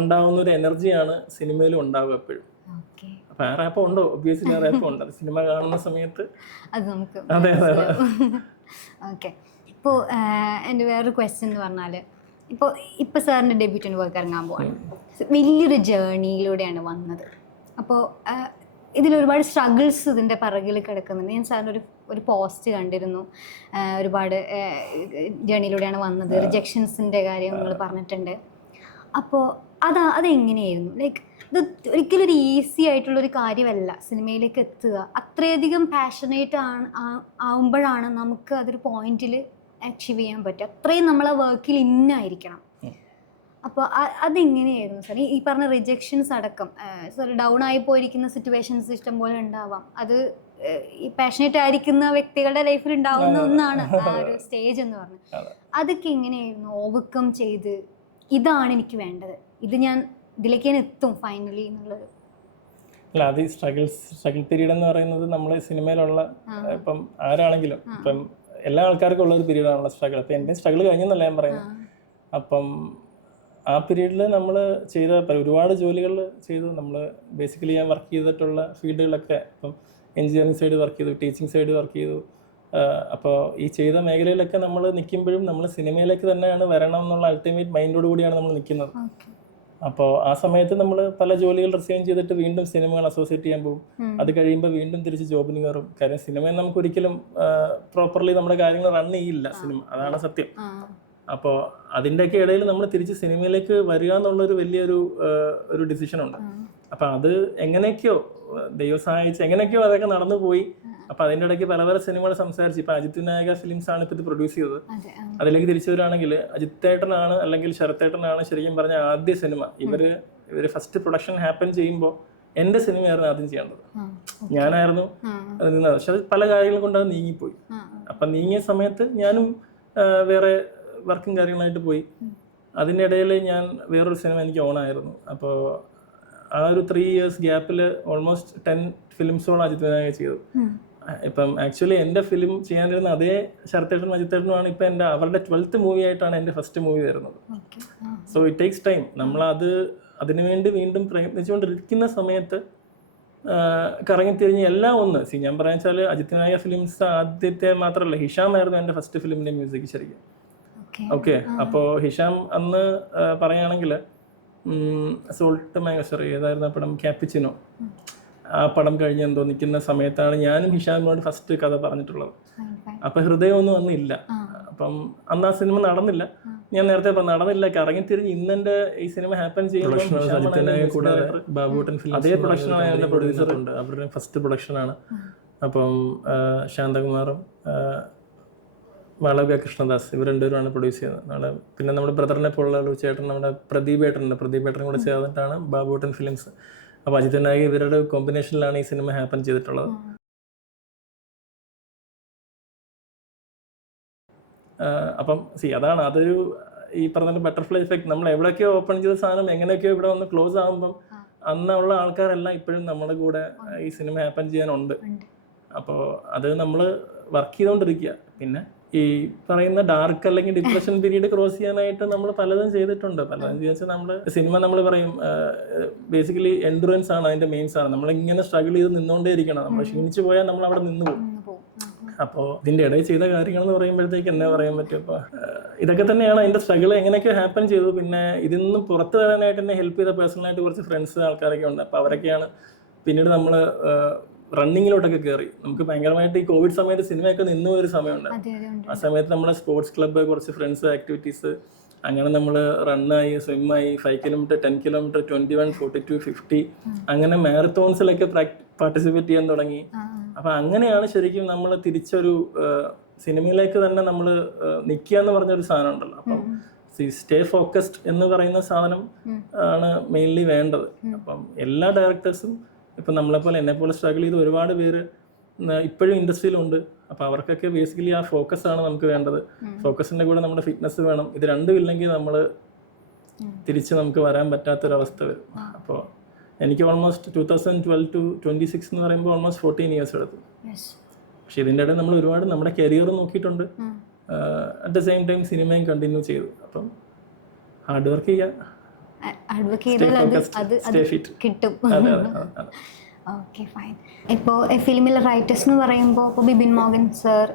ഉണ്ടാവുന്ന ഒരു എനർജിയാണ് സിനിമയിലും ഉണ്ടാവുക എപ്പോഴും. അപ്പൊ ആ റാപ്പ് ഉണ്ടോ? ഒബ്വിയസ്ലി ആ റാപ്പ് ഉണ്ട്. അത് സിനിമ കാണുന്ന സമയത്ത് അത് നമുക്ക്. അതെ അതെ. ഓക്കെ. ഇപ്പോൾ എൻ്റെ വേറൊരു ക്വസ്റ്റ്യൻ എന്ന് പറഞ്ഞാൽ ഇപ്പോൾ സാറിൻ്റെ ഡെബ്യൂട്ടൻ്റ് വർക്ക് ഇറങ്ങാൻ പോവാണ്. വലിയൊരു ജേർണിയിലൂടെയാണ് വന്നത്. അപ്പോൾ ഇതിലൊരുപാട് സ്ട്രഗിൾസ് ഇതിൻ്റെ പിറകിൽ കിടക്കുന്നുണ്ട്. ഞാൻ സാറിൻ്റെ ഒരു പോസ്റ്റ് കണ്ടിരുന്നു. ഒരുപാട് ജേർണിയിലൂടെയാണ് വന്നത്, റിജക്ഷൻസിൻ്റെ കാര്യം നിങ്ങൾ പറഞ്ഞിട്ടുണ്ട്. അപ്പോൾ അതെങ്ങനെയായിരുന്നു? ലൈക്ക് ഇത് ഒരിക്കലും ഒരു ഈസി ആയിട്ടുള്ളൊരു കാര്യമല്ല സിനിമയിലേക്ക് എത്തുക. അത്രയധികം പാഷനേറ്റ് ആവുമ്പോഴാണ് നമുക്ക് അതൊരു പോയിന്റിൽ അച്ചീവ് ചെയ്യാൻ പറ്റുക. അത്രയും നമ്മളെ വർക്കിൽ ഇന്നായിരിക്കണം. അപ്പോൾ അതെങ്ങനെയായിരുന്നു സാർ? ഈ പറഞ്ഞ റിജക്ഷൻസ് അടക്കം സാർ ഡൗൺ ആയി പോയിരിക്കുന്ന സിറ്റുവേഷൻസ് ഇഷ്ടംപോലെ ഉണ്ടാവാം. അത് ഈ പാഷനേറ്റ് ആയിരിക്കുന്ന വ്യക്തികളുടെ ലൈഫിൽ ഉണ്ടാവുന്ന ഒന്നാണ് ആ ഒരു സ്റ്റേജ് എന്ന് പറഞ്ഞത്. അതൊക്കെ എങ്ങനെയായിരുന്നു ഓവർകം ചെയ്ത് ഇതാണ് എനിക്ക് വേണ്ടത്, ഇതിലേക്ക് ഞാൻ എത്തും ഫൈനലി എന്നുള്ളത്? അല്ല, അത് ഈ സ്ട്രഗിൾ പീരീഡ് എന്ന് പറയുന്നത് നമ്മൾ സിനിമയിലുള്ള ഇപ്പം ആരാണെങ്കിലും ഇപ്പം എല്ലാ ആൾക്കാർക്കും ഉള്ള ഒരു പീരീഡാണുള്ള സ്ട്രഗിൾ. അപ്പം എൻ്റെ സ്ട്രഗിൾ കഴിഞ്ഞെന്നല്ല ഞാൻ പറയുന്നത്. അപ്പം ആ പീരീഡിൽ നമ്മൾ ചെയ്ത ഒരുപാട് ജോലികൾ ചെയ്തു. നമ്മൾ ബേസിക്കലി ഞാൻ വർക്ക് ചെയ്തിട്ടുള്ള ഫീൽഡുകളൊക്കെ ഇപ്പം എഞ്ചിനീയറിംഗ് സൈഡ് വർക്ക് ചെയ്തു, ടീച്ചിങ് സൈഡ് വർക്ക് ചെയ്തു. അപ്പോൾ ഈ ചെയ്ത മേഖലയിലൊക്കെ നമ്മൾ നിൽക്കുമ്പോഴും നമ്മൾ സിനിമയിലേക്ക് തന്നെയാണ് വരണം എന്നുള്ള അൾട്ടിമേറ്റ് മൈൻഡോട് കൂടിയാണ് നമ്മൾ നിൽക്കുന്നത്. അപ്പോൾ ആ സമയത്ത് നമ്മൾ പല ജോലികൾ റിസൈൻ ചെയ്തിട്ട് വീണ്ടും സിനിമകൾ അസോസിയേറ്റ് ചെയ്യാൻ പോകും. അത് കഴിയുമ്പോൾ വീണ്ടും തിരിച്ച് ജോബിന് കയറും. കാര്യം സിനിമയിൽ നമുക്ക് ഒരിക്കലും പ്രോപ്പർലി നമ്മുടെ കാര്യങ്ങൾ റൺ ചെയ്യില്ല സിനിമ, അതാണ് സത്യം. അപ്പോൾ അതിൻ്റെയൊക്കെ ഇടയിൽ നമ്മൾ തിരിച്ച് സിനിമയിലേക്ക് വരിക എന്നുള്ളൊരു വലിയൊരു ഡിസിഷനുണ്ട്. അപ്പം അത് എങ്ങനെയൊക്കെയോ ദൈവം സഹായിച്ച് എങ്ങനെയൊക്കെയോ അതൊക്കെ നടന്നു പോയി. അപ്പം അതിൻ്റെ ഇടയ്ക്ക് പല പല സിനിമകൾ സംസാരിച്ച് ഇപ്പം അജിത് വിനായക ഫിലിംസ് ആണ് ഇപ്പോൾ ഇത് പ്രൊഡ്യൂസ് ചെയ്തത്. അതിലേക്ക് തിരിച്ചു വരികയാണെങ്കിൽ അജിത്തേട്ടനാണ് അല്ലെങ്കിൽ ശരത്തേട്ടനാണ് ശരിക്കും പറഞ്ഞ ആദ്യ സിനിമ. ഇവർ ഫസ്റ്റ് പ്രൊഡക്ഷൻ ഹാപ്പൻ ചെയ്യുമ്പോൾ എൻ്റെ സിനിമയായിരുന്നു ആദ്യം ചെയ്യേണ്ടത്, ഞാനായിരുന്നു അത് നിന്നത്. പക്ഷെ അത് പല കാര്യങ്ങൾ കൊണ്ട് അത് നീങ്ങിപ്പോയി. അപ്പം നീങ്ങിയ സമയത്ത് ഞാനും വേറെ വർക്കും കാര്യങ്ങളായിട്ട് പോയി. അതിൻ്റെ ഇടയിൽ ഞാൻ വേറൊരു സിനിമ എനിക്ക് ഓണായിരുന്നു. അപ്പോൾ ആ ഒരു 3 years ഗ്യാപ്പിൽ ഓൾമോസ്റ്റ് 10 ഫിലിംസോളം അജിത് വിനായക ചെയ്തു. ഇപ്പം ആക്ച്വലി എൻ്റെ ഫിലിം ചെയ്യാനിരുന്ന അതേ ശരത്തേട്ടനും അജിത്തേട്ടനുമാണ് ഇപ്പം അവരുടെ 12th മൂവി ആയിട്ടാണ് എൻ്റെ ഫസ്റ്റ് മൂവി വരുന്നത്. So it takes time. നമ്മളത് അതിനുവേണ്ടി വീണ്ടും പ്രയത്നിച്ചുകൊണ്ടിരിക്കുന്ന സമയത്ത് കറങ്ങിത്തിരിഞ്ഞ് എല്ലാം ഒന്ന് ഞാൻ പറയാൻ വെച്ചാൽ അജിത്തിനായ ഫിലിംസ് ആദ്യത്തെ മാത്രമല്ല, ഹിഷാം ആയിരുന്നു എൻ്റെ ഫസ്റ്റ് ഫിലിമിൻ്റെ മ്യൂസിക് ശരിക്കും. ഓക്കെ, അപ്പോൾ ഹിഷാം അന്ന് പറയുകയാണെങ്കിൽ സോൾട്ട് മാംഗോ ഏതായിരുന്നു ആ പടം, ക്യാപ്പിച്ചിനോ, ആ പടം കഴിഞ്ഞ് എന്തോ നിൽക്കുന്ന സമയത്താണ് ഞാനും ഹിഷാമിനോട് ഫസ്റ്റ് കഥ പറഞ്ഞിട്ടുള്ളത്. അപ്പം ഹൃദയമൊന്നും അന്നില്ല. അപ്പം അന്ന് ആ സിനിമ നടന്നില്ല. ഞാൻ നേരത്തെ നടന്നില്ല, കറങ്ങിത്തിരിഞ്ഞ് ഇന്നെൻ്റെ ഈ സിനിമ ഹാപ്പൻ ചെയ്യുമ്പോൾ അതേ പ്രൊഡക്ഷനാണ് എൻ്റെ പ്രൊഡ്യൂസർ ഉണ്ട്, അവരുടെ ഫസ്റ്റ് പ്രൊഡക്ഷനാണ്. അപ്പം ശാന്തകുമാറും മാളവ്യ കൃഷ്ണദാസ് ഇവർ രണ്ടുപേരുമാണ് പ്രൊഡ്യൂസ് ചെയ്യുന്നത്. പിന്നെ നമ്മുടെ ബ്രദറിനെ പോലുള്ള ചേട്ടൻ, നമ്മുടെ പ്രദീപ് ഏട്ടനും കൂടെ ചേർന്നിട്ടാണ് ബാബുട്ടൻ ഫിലിംസ്. അപ്പോൾ അജിത് നായക് ഇവരുടെ കോമ്പിനേഷനിലാണ് ഈ സിനിമ ഹാപ്പൻ ചെയ്തിട്ടുള്ളത്. അപ്പം അതാണ് അതൊരു ഈ പറഞ്ഞ ബട്ടർഫ്ലൈ എഫക്ട്. നമ്മൾ എവിടെയൊക്കെയോ ഓപ്പൺ ചെയ്ത സാധനം എങ്ങനെയൊക്കെയോ ഇവിടെ ഒന്ന് ക്ലോസ് ആകുമ്പം അന്നുള്ള ആൾക്കാരെല്ലാം ഇപ്പോഴും നമ്മുടെ കൂടെ ഈ സിനിമ ഹാപ്പൻ ചെയ്യാനുണ്ട്. അപ്പോൾ അത് നമ്മൾ വർക്ക് ചെയ്തുകൊണ്ടിരിക്കുക. പിന്നെ ഈ പറയുന്ന ഡാർക്ക് അല്ലെങ്കിൽ ഡിപ്രഷൻ പീരീഡ് ക്രോസ് ചെയ്യാനായിട്ട് നമ്മൾ പലതും ചെയ്തിട്ടുണ്ട്. പലതും ചോദിച്ചാൽ നമ്മൾ സിനിമ നമ്മൾ പറയും ബേസിക്കലി എൻഡുറൻസ് ആണ് അതിൻ്റെ മെയിൻ സാധനം. നമ്മളിങ്ങനെ സ്ട്രഗിൾ ചെയ്ത് നിന്നുകൊണ്ടേ ഇരിക്കണം. നമ്മൾ ക്ഷീണിച്ചു പോയാൽ നമ്മൾ അവിടെ നിന്ന് പോകും. അപ്പോൾ ഇതിൻ്റെ ഇടയിൽ ചെയ്ത കാര്യങ്ങൾ എന്ന് പറയുമ്പോഴത്തേക്ക് എന്നാ പറയാൻ പറ്റും. അപ്പോൾ ഇതൊക്കെ തന്നെയാണ് അതിൻ്റെ സ്ട്രഗിൾ എങ്ങനെയൊക്കെ ഹാപ്പൻ ചെയ്തു. പിന്നെ ഇതിൽ നിന്ന് പുറത്ത് വരാനായിട്ട് എന്നെ ഹെൽപ്പ് ചെയ്ത പേഴ്സണലായിട്ട് കുറച്ച് ഫ്രണ്ട്സ് ആൾക്കാരൊക്കെ ഉണ്ട്. അപ്പോൾ അവരൊക്കെയാണ് പിന്നീട് നമ്മൾ റണ്ണിങ്ങിലോട്ടൊക്കെ കയറി. നമുക്ക് ഭയങ്കരമായിട്ട് ഈ കോവിഡ് സമയത്ത് സിനിമയൊക്കെ നിന്ന് പോയൊരു സമയമുണ്ട്. ആ സമയത്ത് നമ്മുടെ സ്പോർട്സ് ക്ലബ്ബ്, കുറച്ച് ഫ്രണ്ട്സ് ആക്ടിവിറ്റീസ്, അങ്ങനെ നമ്മൾ റണ്ണായി, സ്വിമ്മായി, 5 കിലോമീറ്റർ, 10 കിലോമീറ്റർ, 21, 42, 50 അങ്ങനെ മാരത്തോൺസിലൊക്കെ പാർട്ടിസിപ്പേറ്റ് ചെയ്യാൻ തുടങ്ങി. അപ്പം അങ്ങനെയാണ് ശരിക്കും നമ്മൾ തിരിച്ചൊരു സിനിമയിലേക്ക് തന്നെ നമ്മൾ നിൽക്കുക എന്ന് പറഞ്ഞൊരു സാധനം ഉണ്ടല്ലോ. അപ്പം സ്റ്റേ ഫോക്കസ്ഡ് എന്ന് പറയുന്ന സാധനം ആണ് മെയിൻലി വേണ്ടത്. അപ്പം എല്ലാ ഡയറക്ടേഴ്സും ഇപ്പം നമ്മളെപ്പോലെ എന്നെപ്പോലെ സ്ട്രഗിൾ ചെയ്ത് ഒരുപാട് പേര് ഇപ്പോഴും ഇൻഡസ്ട്രിയിലുണ്ട്. അപ്പോൾ അവർക്കൊക്കെ ബേസിക്കലി ആ ഫോക്കസാണ് നമുക്ക് വേണ്ടത്. ഫോക്കസിൻ്റെ കൂടെ നമ്മുടെ ഫിറ്റ്നസ് വേണം. ഇത് രണ്ടും ഇല്ലെങ്കിൽ നമ്മൾ തിരിച്ച് നമുക്ക് വരാൻ പറ്റാത്തൊരവസ്ഥ വരും. അപ്പോൾ എനിക്ക് ഓൾമോസ്റ്റ് 2012 to 26 എന്ന് പറയുമ്പോൾ ഓൾമോസ്റ്റ് 14 years എടുത്തു. പക്ഷെ ഇതിൻ്റെ ഇടയിൽ നമ്മൾ ഒരുപാട് നമ്മുടെ കരിയർ നോക്കിയിട്ടുണ്ട്. അറ്റ് ദ സെയിം ടൈം സിനിമയും കണ്ടിന്യൂ ചെയ്തു. അപ്പം ഹാർഡ് വർക്ക് ചെയ്യുക, കിട്ടും. Okay, fine. ഇപ്പോൾ ഫിലിമിലെ റൈറ്റേഴ്സ് എന്ന് പറയുമ്പോൾ ഇപ്പോൾ ബിബിൻ മോഹൻ സർ,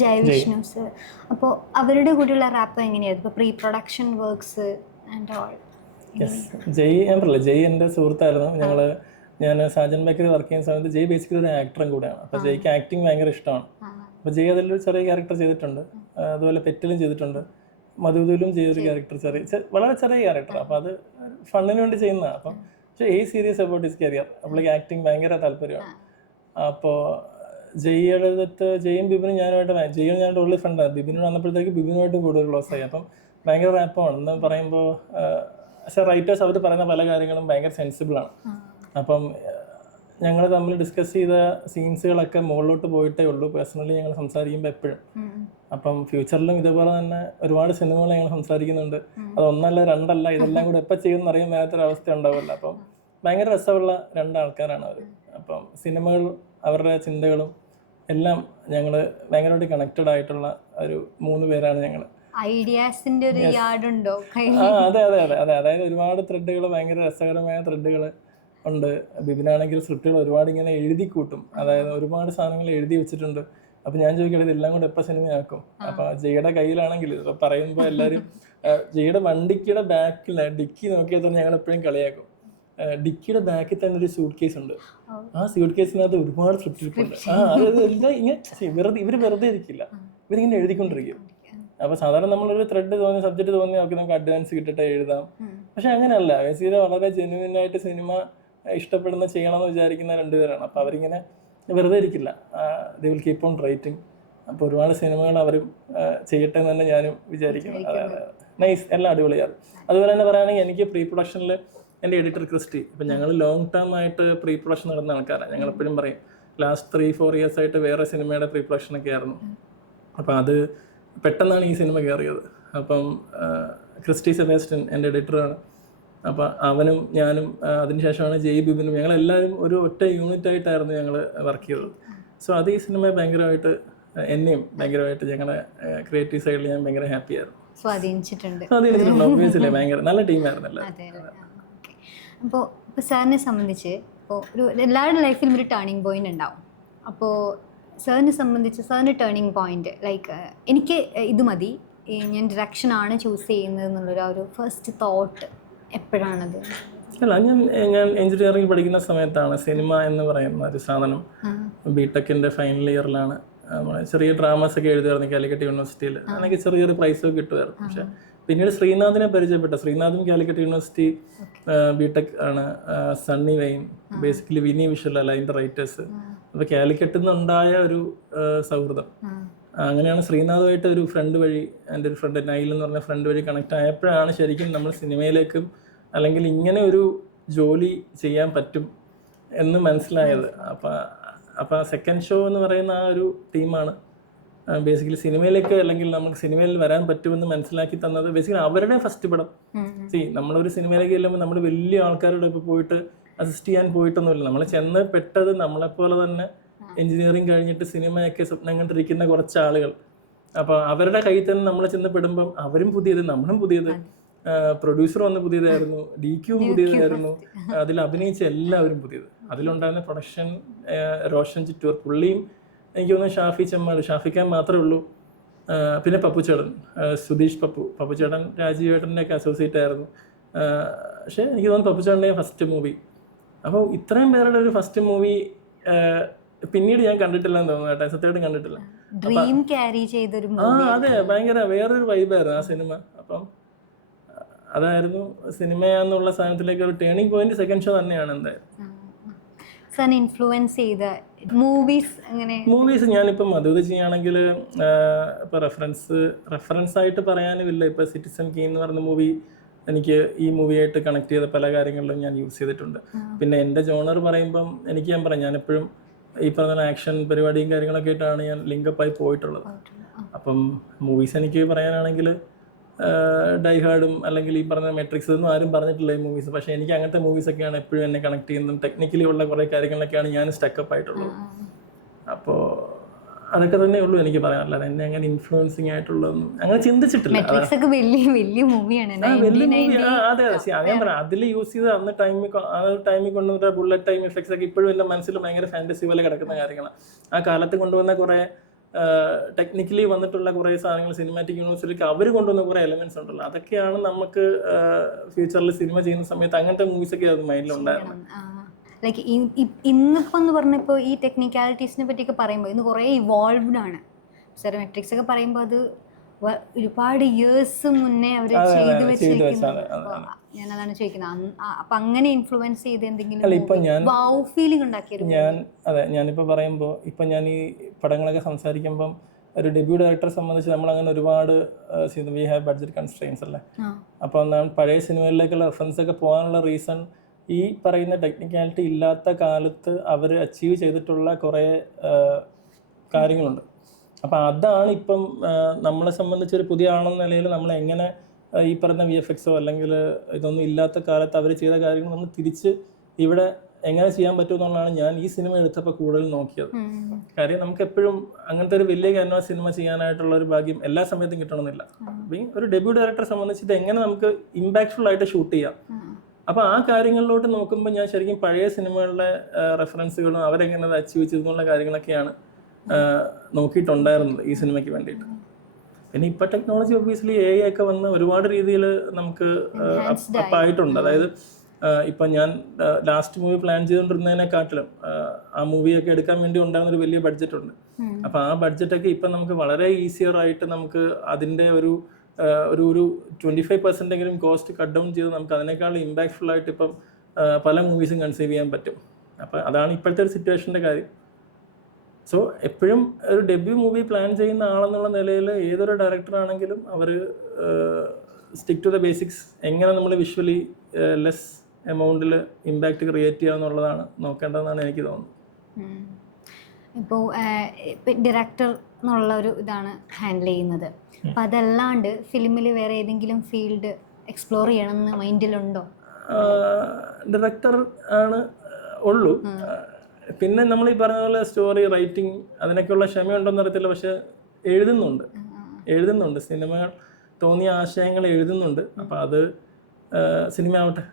ജയ വിഷ്ണു സർ, അപ്പോൾ അവരുടെ കൂടെയുള്ള റാപ്പ് എങ്ങനെയായിരുന്നു? ഇപ്പോൾ pre production works and all. Jai ഞാൻ പറയില്ല, ജയ് എൻ്റെ സുഹൃത്തായിരുന്നു. ഞാൻ സാജൻ ബേക്കറി വർക്ക് ചെയ്യുന്ന സമയത്ത് ജയ് ബേസിക്കലി ഒരു ആക്ടറും കൂടെയാണ്. അപ്പോൾ ജയ്ക്ക് ആക്ടിങ് ഭയങ്കര ഇഷ്ടമാണ്. അപ്പോൾ ജയ് അതിലൊരു ചെറിയ ക്യാരക്ടർ ചെയ്തിട്ടുണ്ട്. അതുപോലെ പെറ്റിലും ചെയ്തിട്ടുണ്ട്, മധുവിലും ചെയ്തൊരു ക്യാരക്ടർ, വളരെ ചെറിയ ക്യാരക്ടർ. അപ്പോൾ അത് ഫണ്ടിന് വേണ്ടി ചെയ്യുന്നതാണ്. അപ്പം പക്ഷേ സീരിയസ് അബൌട്ട് ഹിസ് കരിയർ. അപ്പോഴേക്ക് ആക്ടിങ് ഭയങ്കര താല്പര്യമാണ്. അപ്പോൾ ജയ്യും ബിബിനും ജയ്യും ഞാനായിട്ട് ഉള്ള ഫ്രണ്ടാണ്. ബിബിനോട് വന്നപ്പോഴത്തേക്ക് ബിബിനുമായിട്ടും കൂടുതൽ ക്ലോസ് ആയി. അപ്പം ഭയങ്കര റാപ്പമാണ് എന്ന് പറയുമ്പോൾ റൈറ്റേഴ്സ് അവർ പറയുന്ന പല കാര്യങ്ങളും ഭയങ്കര സെൻസിബിളാണ്. അപ്പം ഞങ്ങൾ തമ്മിൽ ഡിസ്കസ് ചെയ്ത സീൻസുകളൊക്കെ മുകളിലോട്ട് പോയിട്ടേ ഉള്ളൂ. പേഴ്സണലി ഞങ്ങൾ സംസാരിക്കുമ്പോൾ എപ്പോഴും. അപ്പം ഫ്യൂച്ചറിലും ഇതേപോലെ തന്നെ ഒരുപാട് സിനിമകൾ ഞങ്ങൾ സംസാരിക്കുന്നുണ്ട്. അത് 1 അല്ല 2 അല്ല, ഇതെല്ലാം കൂടെ എപ്പോൾ ചെയ്യുമെന്ന് അറിയാൻ മേലാത്തൊരവസ്ഥ ഉണ്ടാവില്ല. അപ്പം ഭയങ്കര രസമുള്ള 2 ആൾക്കാരാണ് അവർ. അപ്പം സിനിമകൾ, അവരുടെ ചിന്തകളും എല്ലാം ഞങ്ങൾ ഭയങ്കരമായിട്ട് കണക്റ്റഡ് ആയിട്ടുള്ള ഒരു 3 പേരാണ് ഞങ്ങൾ. ഐഡിയാസിന്റെ ഒരു യാർഡുണ്ടോ? അതെ അതെ അതെ അതെ അതായത് ഒരുപാട് ത്രെഡുകൾ, ഭയങ്കര രസകരമായ ത്രെഡുകൾ ഉണ്ട്. ബിബിനാണെങ്കിൽ സ്ക്രിപ്റ്റുകൾ ഒരുപാട് ഇങ്ങനെ എഴുതി കൂട്ടും. അതായത് ഒരുപാട് സാധനങ്ങൾ എഴുതി വെച്ചിട്ടുണ്ട്. അപ്പം ഞാൻ ചോദിക്കട്ടെ ഇതെല്ലാം കൂടെ എപ്പോൾ സിനിമയാക്കും? അപ്പോൾ ജയുടെ കയ്യിലാണെങ്കിൽ ഇപ്പം പറയുമ്പോൾ എല്ലാവരും ജയുടെ വണ്ടിക്കിടെ ബാക്കിൽ ഡിക്കി നോക്കിയാൽ തന്നെ ഞങ്ങൾ എപ്പോഴും കളിയാക്കും. ഡിക്കിയുടെ ബാക്കിൽ തന്നെ ഒരു സ്യൂട്ട് കേസ് ഉണ്ട്. ആ സ്യൂട്ട് കേസിനകത്ത് ഒരുപാട് സ്ക്രിപ്റ്റ് ഉണ്ട്. അതായത് എല്ലാം ഇങ്ങനെ ഇവർ വെറുതെ ഇരിക്കില്ല, ഇവരിങ്ങനെ എഴുതിക്കൊണ്ടിരിക്കും. അപ്പോൾ സാധാരണ നമ്മളൊരു ത്രെഡ് തോന്നി, സബ്ജക്റ്റ് തോന്നി നമുക്ക് അഡ്വാൻസ് കിട്ടിയിട്ട് എഴുതാം. പക്ഷെ അങ്ങനെയല്ല. ബേസിക്കലി വളരെ ജെന്യുവിനായിട്ട് സിനിമ ഇഷ്ടപ്പെടുന്ന ചെയ്യണമെന്ന് വിചാരിക്കുന്ന 2 പേരാണ്. അപ്പോൾ അവരിങ്ങനെ വെറുതെ ഇരിക്കില്ല. They will keep on writing. അപ്പോൾ ഒരുപാട് സിനിമകൾ അവരും ചെയ്യട്ടെ എന്ന് തന്നെ ഞാനും വിചാരിക്കുന്നു. അതെ, നൈസ്, എല്ലാം അടിപൊളിയാണ്. അതുപോലെ തന്നെ പറയുകയാണെങ്കിൽ എനിക്ക് പ്രീ പ്രൊഡക്ഷനിൽ എൻ്റെ എഡിറ്റർ ക്രിസ്റ്റി, ഇപ്പം ഞങ്ങൾ ലോങ് ടേം ആയിട്ട് പ്രീ പ്രൊഡക്ഷൻ നടന്ന ആൾക്കാരാണ്. ഞങ്ങളെപ്പോഴും പറയും ലാസ്റ്റ് 3-4 years ആയിട്ട് വേറെ സിനിമയുടെ പ്രീ പ്രൊഡക്ഷനൊക്കെ ആയിരുന്നു. അപ്പോൾ അത് പെട്ടെന്നാണ് ഈ സിനിമ കയറിയത്. അപ്പം ക്രിസ്റ്റി സെബാസ്റ്റ്യൻ എൻ്റെ എഡിറ്ററാണ്. അപ്പോൾ അവനും ഞാനും അതിനുശേഷമാണ് ജയ് ബിബിനും ഞങ്ങളെല്ലാവരും ഒരു ഒറ്റ യൂണിറ്റായിട്ടായിരുന്നു ഞങ്ങൾ വർക്ക് ചെയ്തത്. സോ അത് ഈ സിനിമ ഭയങ്കരമായിട്ട് എന്നെയും ഭയങ്കരമായിട്ട് ഞങ്ങളുടെ ക്രിയേറ്റീവ് സൈഡിൽ ഞാൻ ഭയങ്കര ഹാപ്പി ആയിരുന്നു. സ്വാധീനിച്ചിട്ടുണ്ട്. സ്വാധീനിച്ചിട്ടുണ്ട് ഒബ്വിയസ്ലി. ഭയങ്കര നല്ല ടീമായിരുന്നല്ലോ. അതെ. ഓക്കെ. ഇപ്പോൾ സാറിനെ സംബന്ധിച്ച് ഇപ്പോൾ എല്ലാവരുടെ ലൈഫിലും ഒരു ടേണിംഗ് പോയിന്റ് ഉണ്ടാവും. അപ്പോൾ സാറിനെ സംബന്ധിച്ച് സാറിൻ്റെ ടേണിംഗ് പോയിന്റ് ലൈക്ക് എനിക്ക് ഇത് മതി, ഞാൻ ഡിറക്ഷനാണ് ചൂസ് ചെയ്യുന്നത് എന്നുള്ളൊരു ആ ഒരു ഫസ്റ്റ് തോട്ട് എപ്പോഴാണത്? അല്ല, ഞാൻ എഞ്ചിനീയറിംഗ് പഠിക്കുന്ന സമയത്താണ് സിനിമ എന്ന് പറയുന്ന ഒരു സാധനം. ബിടെക്കിൻ്റെ ഫൈനൽ ഇയറിലാണ് നമ്മൾ ചെറിയ ഡ്രാമാസ് ഒക്കെ എഴുതുമായിരുന്നു കാലിക്കറ്റ് യൂണിവേഴ്സിറ്റിയിൽ. എനിക്ക് ചെറിയൊരു പ്രൈസൊക്കെ കിട്ടുമായിരുന്നു. പക്ഷെ പിന്നീട് ശ്രീനാഥിനെ പരിചയപ്പെട്ട, ശ്രീനാഥും കാലിക്കറ്റ് യൂണിവേഴ്സിറ്റി ബിടെക് ആണ്, സണ്ണി വെയിൻ, ബേസിക്കലി വിനി വിഷ്വൽ അല്ല അതിൻ്റെ റൈറ്റേഴ്സ്. അപ്പോൾ കാലിക്കറ്റിൽ നിന്നുണ്ടായ ഒരു സൗഹൃദം, അങ്ങനെയാണ് ശ്രീനാഥുമായിട്ട് ഒരു ഫ്രണ്ട് വഴി, എൻ്റെ ഒരു ഫ്രണ്ട് നൈൽ എന്ന് പറഞ്ഞ ഫ്രണ്ട് വഴി കണക്ട് ആയപ്പോഴാണ് ശരിക്കും നമ്മൾ സിനിമയിലേക്കും അല്ലെങ്കിൽ ഇങ്ങനെ ഒരു ജോലി ചെയ്യാൻ പറ്റും എന്ന് മനസ്സിലായത്. അപ്പോൾ സെക്കൻഡ് ഷോ എന്ന് പറയുന്ന ആ ഒരു ടീമാണ് ബേസിക്കലി സിനിമയിലേക്ക് അല്ലെങ്കിൽ നമുക്ക് സിനിമയിൽ വരാൻ പറ്റുമെന്ന് മനസ്സിലാക്കി തന്നത്. ബേസിക്കലി അവരുടെ ഫസ്റ്റ് പടം. നമ്മളൊരു സിനിമയിലേക്ക് ചെല്ലുമ്പോൾ നമ്മൾ വലിയ ആൾക്കാരുടെ ഇപ്പോൾ പോയിട്ട് അസിസ്റ്റ് ചെയ്യാൻ പോയിട്ടൊന്നുമില്ല. നമ്മൾ ചെന്ന് പെട്ടത് നമ്മളെപ്പോലെ തന്നെ എഞ്ചിനീയറിംഗ് കഴിഞ്ഞിട്ട് സിനിമയൊക്കെ സ്വപ്നം കണ്ടിരിക്കുന്ന കുറച്ച് ആളുകൾ. അപ്പോൾ അവരുടെ കയ്യിൽ തന്നെ നമ്മൾ ചെന്ന് പെടുമ്പം അവരും പുതിയത്, നമ്മളും പുതിയത്, പ്രൊഡ്യൂസർ വന്ന് പുതിയതായിരുന്നു, DQ പുതിയതായിരുന്നു, അതിൽ അഭിനയിച്ച എല്ലാവരും പുതിയത്. അതിലുണ്ടായിരുന്ന പ്രൊഡക്ഷൻ റോഷൻ ചിറ്റൂർ, പുള്ളിയും എനിക്ക് തോന്നുന്നു ഷാഫി ചെമ്മാട്, ഷാഫിക്കാൻ മാത്രമേ ഉള്ളൂ. പിന്നെ പപ്പുച്ചേട്ടൻ, സുധീഷ് പപ്പുച്ചേട്ടൻ രാജീവേട്ടൻ്റെ ഒക്കെ അസോസിയേറ്റ് ആയിരുന്നു. പക്ഷേ എനിക്ക് തോന്നുന്നു പപ്പുച്ചേട്ടൻ്റെ ഫസ്റ്റ് മൂവി. അപ്പോൾ ഇത്രയും പേരുടെ ഒരു ഫസ്റ്റ് മൂവി പിന്നീട് ഞാൻ കണ്ടിട്ടില്ല എന്ന് തോന്നുന്നു കേട്ടോ, സത്യമായിട്ടും കണ്ടിട്ടില്ല. ഡ്രീം ക്യാരി ചെയ്തൊരു അതെ, ഭയങ്കര വേറൊരു വൈബായിരുന്നു ആ സിനിമ. അപ്പം അതായിരുന്നു സിനിമയാന്നുള്ള സാധനത്തിലേക്ക് ഒരു ടേണിംഗ് പോയിന്റ് സെക്കൻഡ് ഷോ തന്നെയാണ്. എന്തായാലും സാറിനെ ഇൻഫ്ലുവൻസ് ചെയ്ത മൂവീസ് ഞാനിപ്പം മധുവിധ ചെയ്യുകയാണെങ്കിൽ ഇപ്പോൾ റെഫറൻസ് ആയിട്ട് പറയാനുമില്ല. ഇപ്പോൾ സിറ്റിസൺ കീൻ എന്ന് പറയുന്ന മൂവി എനിക്ക് ഈ മൂവിയായിട്ട് കണക്ട് ചെയ്ത പല കാര്യങ്ങളിലും ഞാൻ യൂസ് ചെയ്തിട്ടുണ്ട്. പിന്നെ എൻ്റെ ജോണർ പറയുമ്പം ഞാൻ പറയാം, ഞാനെപ്പോഴും ഈ പറഞ്ഞ ആക്ഷൻ പരിപാടിയും കാര്യങ്ങളൊക്കെ ആയിട്ടാണ് ഞാൻ ലിങ്കപ്പായി പോയിട്ടുള്ളത്. അപ്പം മൂവീസ് എനിക്ക് പറയാനാണെങ്കിൽ ഡൈഹാർഡും അല്ലെങ്കിൽ ഈ പറഞ്ഞ മെട്രിക്സ് ഒന്നും ആരും പറഞ്ഞിട്ടില്ല ഈ മൂവീസ്. പക്ഷേ എനിക്ക് അങ്ങനത്തെ മൂവീസൊക്കെയാണ് എപ്പോഴും എന്നെ കണക്ട് ചെയ്യുന്നതും ടെക്നിക്കലി ഉള്ള കുറേ കാര്യങ്ങളൊക്കെയാണ് ഞാൻ സ്റ്റക്കപ്പ് ആയിട്ടുള്ളത്. അപ്പോൾ അതൊക്കെ തന്നെ ഉള്ളൂ എനിക്ക് പറയാൻ. അല്ലാതെ എന്നെ അങ്ങനെ ഇൻഫ്ലുവൻസിങ് ആയിട്ടുള്ളതൊന്നും അങ്ങനെ ചിന്തിച്ചിട്ടില്ല. വലിയ മൂവിയാണ്. അതെ, അങ്ങനെ പറയാം. അതിൽ യൂസ് ചെയ്ത് ആ ടൈമിൽ കൊണ്ടുവന്ന ബുള്ളറ്റ് ടൈം എഫക്ട്സ് ഒക്കെ ഇപ്പോഴും എൻ്റെ മനസ്സിൽ ഭയങ്കര ഫാന്റസി പോലെ കിടക്കുന്ന കാര്യങ്ങളാണ്. ആ കാലത്ത് കൊണ്ടുവന്ന കുറേ ടെക്നിക്കലി വന്നിട്ടുള്ള കുറേ സാധനങ്ങൾ സിനിമാറ്റിക് യൂണിവേഴ്സിറ്റിക്ക് അവർ കൊണ്ടുവന്ന കുറേ എലമെന്റ്സ് ഉണ്ടല്ലോ, അതൊക്കെയാണ് നമുക്ക് ഫ്യൂച്ചറിൽ സിനിമ ചെയ്യുന്ന സമയത്ത് അങ്ങനത്തെ മൂവീസൊക്കെ അത് മൈൻഡിലുണ്ടായിരുന്നു. ലൈക്ക് ഇന്നിപ്പോൾ എന്ന് പറഞ്ഞപ്പോൾ ഈ ടെക്നിക്കാലിറ്റീസിനെ പറ്റിയൊക്കെ പറയുമ്പോൾ ഇന്ന് കുറേ ഇവോൾവ്ഡ് ആണ്. സാർ മെട്രിക്സ് ഒക്കെ പറയുമ്പോൾ അത് ഒരുപാട് ഇയേഴ്സ് മുന്നേ അവർ ചെയ്ത് വെച്ചിരിക്കുന്നത്. ഞാനതാണ് ചോദിക്കുന്നത്. അപ്പം അങ്ങനെ ഇൻഫ്ലുവൻസ് ചെയ്ത് എന്തെങ്കിലും വൗ ഫീലിംഗ് ഉണ്ടാക്കിയത്? ഞാനിപ്പോൾ പറയുമ്പോൾ ഇപ്പം ഞാൻ ഈ പടങ്ങളൊക്കെ സംസാരിക്കുമ്പം ഒരു ഡെബ്യൂ ഡയറക്ടറെ സംബന്ധിച്ച് നമ്മളങ്ങനെ ഒരുപാട് വി ഹാവ് ബഡ്ജറ്റ് കൺസ്ട്രെയിൻസ് അല്ലേ. അപ്പോൾ പഴയ സിനിമകളിലേക്കുള്ള റെഫറൻസ് ഒക്കെ പോകാനുള്ള റീസൺ ഈ പറയുന്ന ടെക്നിക്കാലിറ്റി ഇല്ലാത്ത കാലത്ത് അവർ അച്ചീവ് ചെയ്തിട്ടുള്ള കുറേ കാര്യങ്ങളുണ്ട്. അപ്പം അതാണ് ഇപ്പം നമ്മളെ സംബന്ധിച്ചൊരു പുതിയ ആളെന്ന നിലയിൽ നമ്മൾ എങ്ങനെ ഈ പറയുന്ന VFX അല്ലെങ്കിൽ ഇതൊന്നും ഇല്ലാത്ത കാലത്ത് അവർ ചെയ്ത കാര്യങ്ങൾ നമ്മൾ തിരിച്ച് ഇവിടെ എങ്ങനെ ചെയ്യാൻ പറ്റുമെന്നുള്ളതാണ് ഞാൻ ഈ സിനിമ എടുത്തപ്പോൾ കൂടുതൽ നോക്കിയത്. കാര്യം നമുക്ക് എപ്പോഴും അങ്ങനത്തെ ഒരു വലിയ ക്യാൻവാസ് സിനിമ ചെയ്യാനായിട്ടുള്ള ഒരു ഭാഗ്യം എല്ലാ സമയത്തും കിട്ടണമെന്നില്ല. ഒരു ഡെബ്യൂ ഡയറക്ടറെ സംബന്ധിച്ച് ഇത് എങ്ങനെ നമുക്ക് ഇമ്പാക്ട്ഫുൾ ആയിട്ട് ഷൂട്ട് ചെയ്യാം. അപ്പോൾ ആ കാര്യങ്ങളിലോട്ട് നോക്കുമ്പോൾ ഞാൻ ശരിക്കും പഴയ സിനിമകളിലെ റെഫറൻസുകളും അവരെങ്ങനെ അത് അച്ചീവ് ചെയ്തെന്നുള്ള കാര്യങ്ങളൊക്കെയാണ് നോക്കിയിട്ടുണ്ടായിരുന്നത് ഈ സിനിമയ്ക്ക് വേണ്ടിയിട്ട്. പിന്നെ ഇപ്പോൾ ടെക്നോളജി ഒബ്വിയസ്ലി AI ഒക്കെ വന്ന് ഒരുപാട് രീതിയിൽ നമുക്ക് അപ്പായിട്ടുണ്ട്. അതായത് ഇപ്പം ഞാൻ ലാസ്റ്റ് മൂവി പ്ലാൻ ചെയ്തുകൊണ്ടിരുന്നതിനെക്കാട്ടിലും ആ മൂവിയൊക്കെ എടുക്കാൻ വേണ്ടി ഉണ്ടായിരുന്നൊരു വലിയ ബഡ്ജറ്റ് ഉണ്ട്. അപ്പോൾ ആ ബഡ്ജറ്റൊക്കെ ഇപ്പം നമുക്ക് വളരെ ഈസിയർ ആയിട്ട് നമുക്ക് അതിൻ്റെ ഒരു 25% കോസ്റ്റ് കട്ട് ഡൗൺ ചെയ്ത് നമുക്ക് അതിനേക്കാൾ ഇമ്പാക്ട്ഫുൾ ആയിട്ട് ഇപ്പം പല മൂവീസും കൺസീവ് ചെയ്യാൻ പറ്റും. അപ്പോൾ അതാണ് ഇപ്പോഴത്തെ ഒരു സിറ്റുവേഷൻ്റെ കാര്യം. സോ എപ്പോഴും ഒരു ഡെബ്യൂ മൂവി പ്ലാൻ ചെയ്യുന്ന ആളെന്നുള്ള നിലയിൽ ഏതൊരു ഡയറക്ടറാണെങ്കിലും അവർ സ്റ്റിക്ക് ടു ദ ബേസിക്സ്, എങ്ങനെ നമ്മൾ വിഷ്വലി ലെസ് എമൗണ്ടിൽ ഇമ്പാക്റ്റ് ക്രിയേറ്റ് ചെയ്യുക എന്നുള്ളതാണ് നോക്കേണ്ടതെന്നാണ് എനിക്ക് തോന്നുന്നത്. ഇപ്പോൾ ഡയറക്ടർ എന്നുള്ള ഒരു ഇതാണ് ഹാൻഡിൽ ചെയ്യുന്നത്. അപ്പം അതല്ലാണ്ട് ഫിലിമിൽ വേറെ ഏതെങ്കിലും ഫീൽഡ് എക്സ്പ്ലോർ ചെയ്യണമെന്ന് മൈൻഡിലുണ്ടോ? ഡയറക്ടർ ആണ് ഉള്ളൂ. പിന്നെ നമ്മൾ ഈ പറഞ്ഞ പോലെ സ്റ്റോറി റൈറ്റിംഗ് അതിനൊക്കെയുള്ള ക്ഷമയുണ്ടോന്ന് അറിയത്തില്ല, പക്ഷെ എഴുതുന്നുണ്ട് സിനിമകൾ തോന്നിയ ആശയങ്ങൾ എഴുതുന്നുണ്ട്. അപ്പം അത് സിനിമ ആവട്ടെ,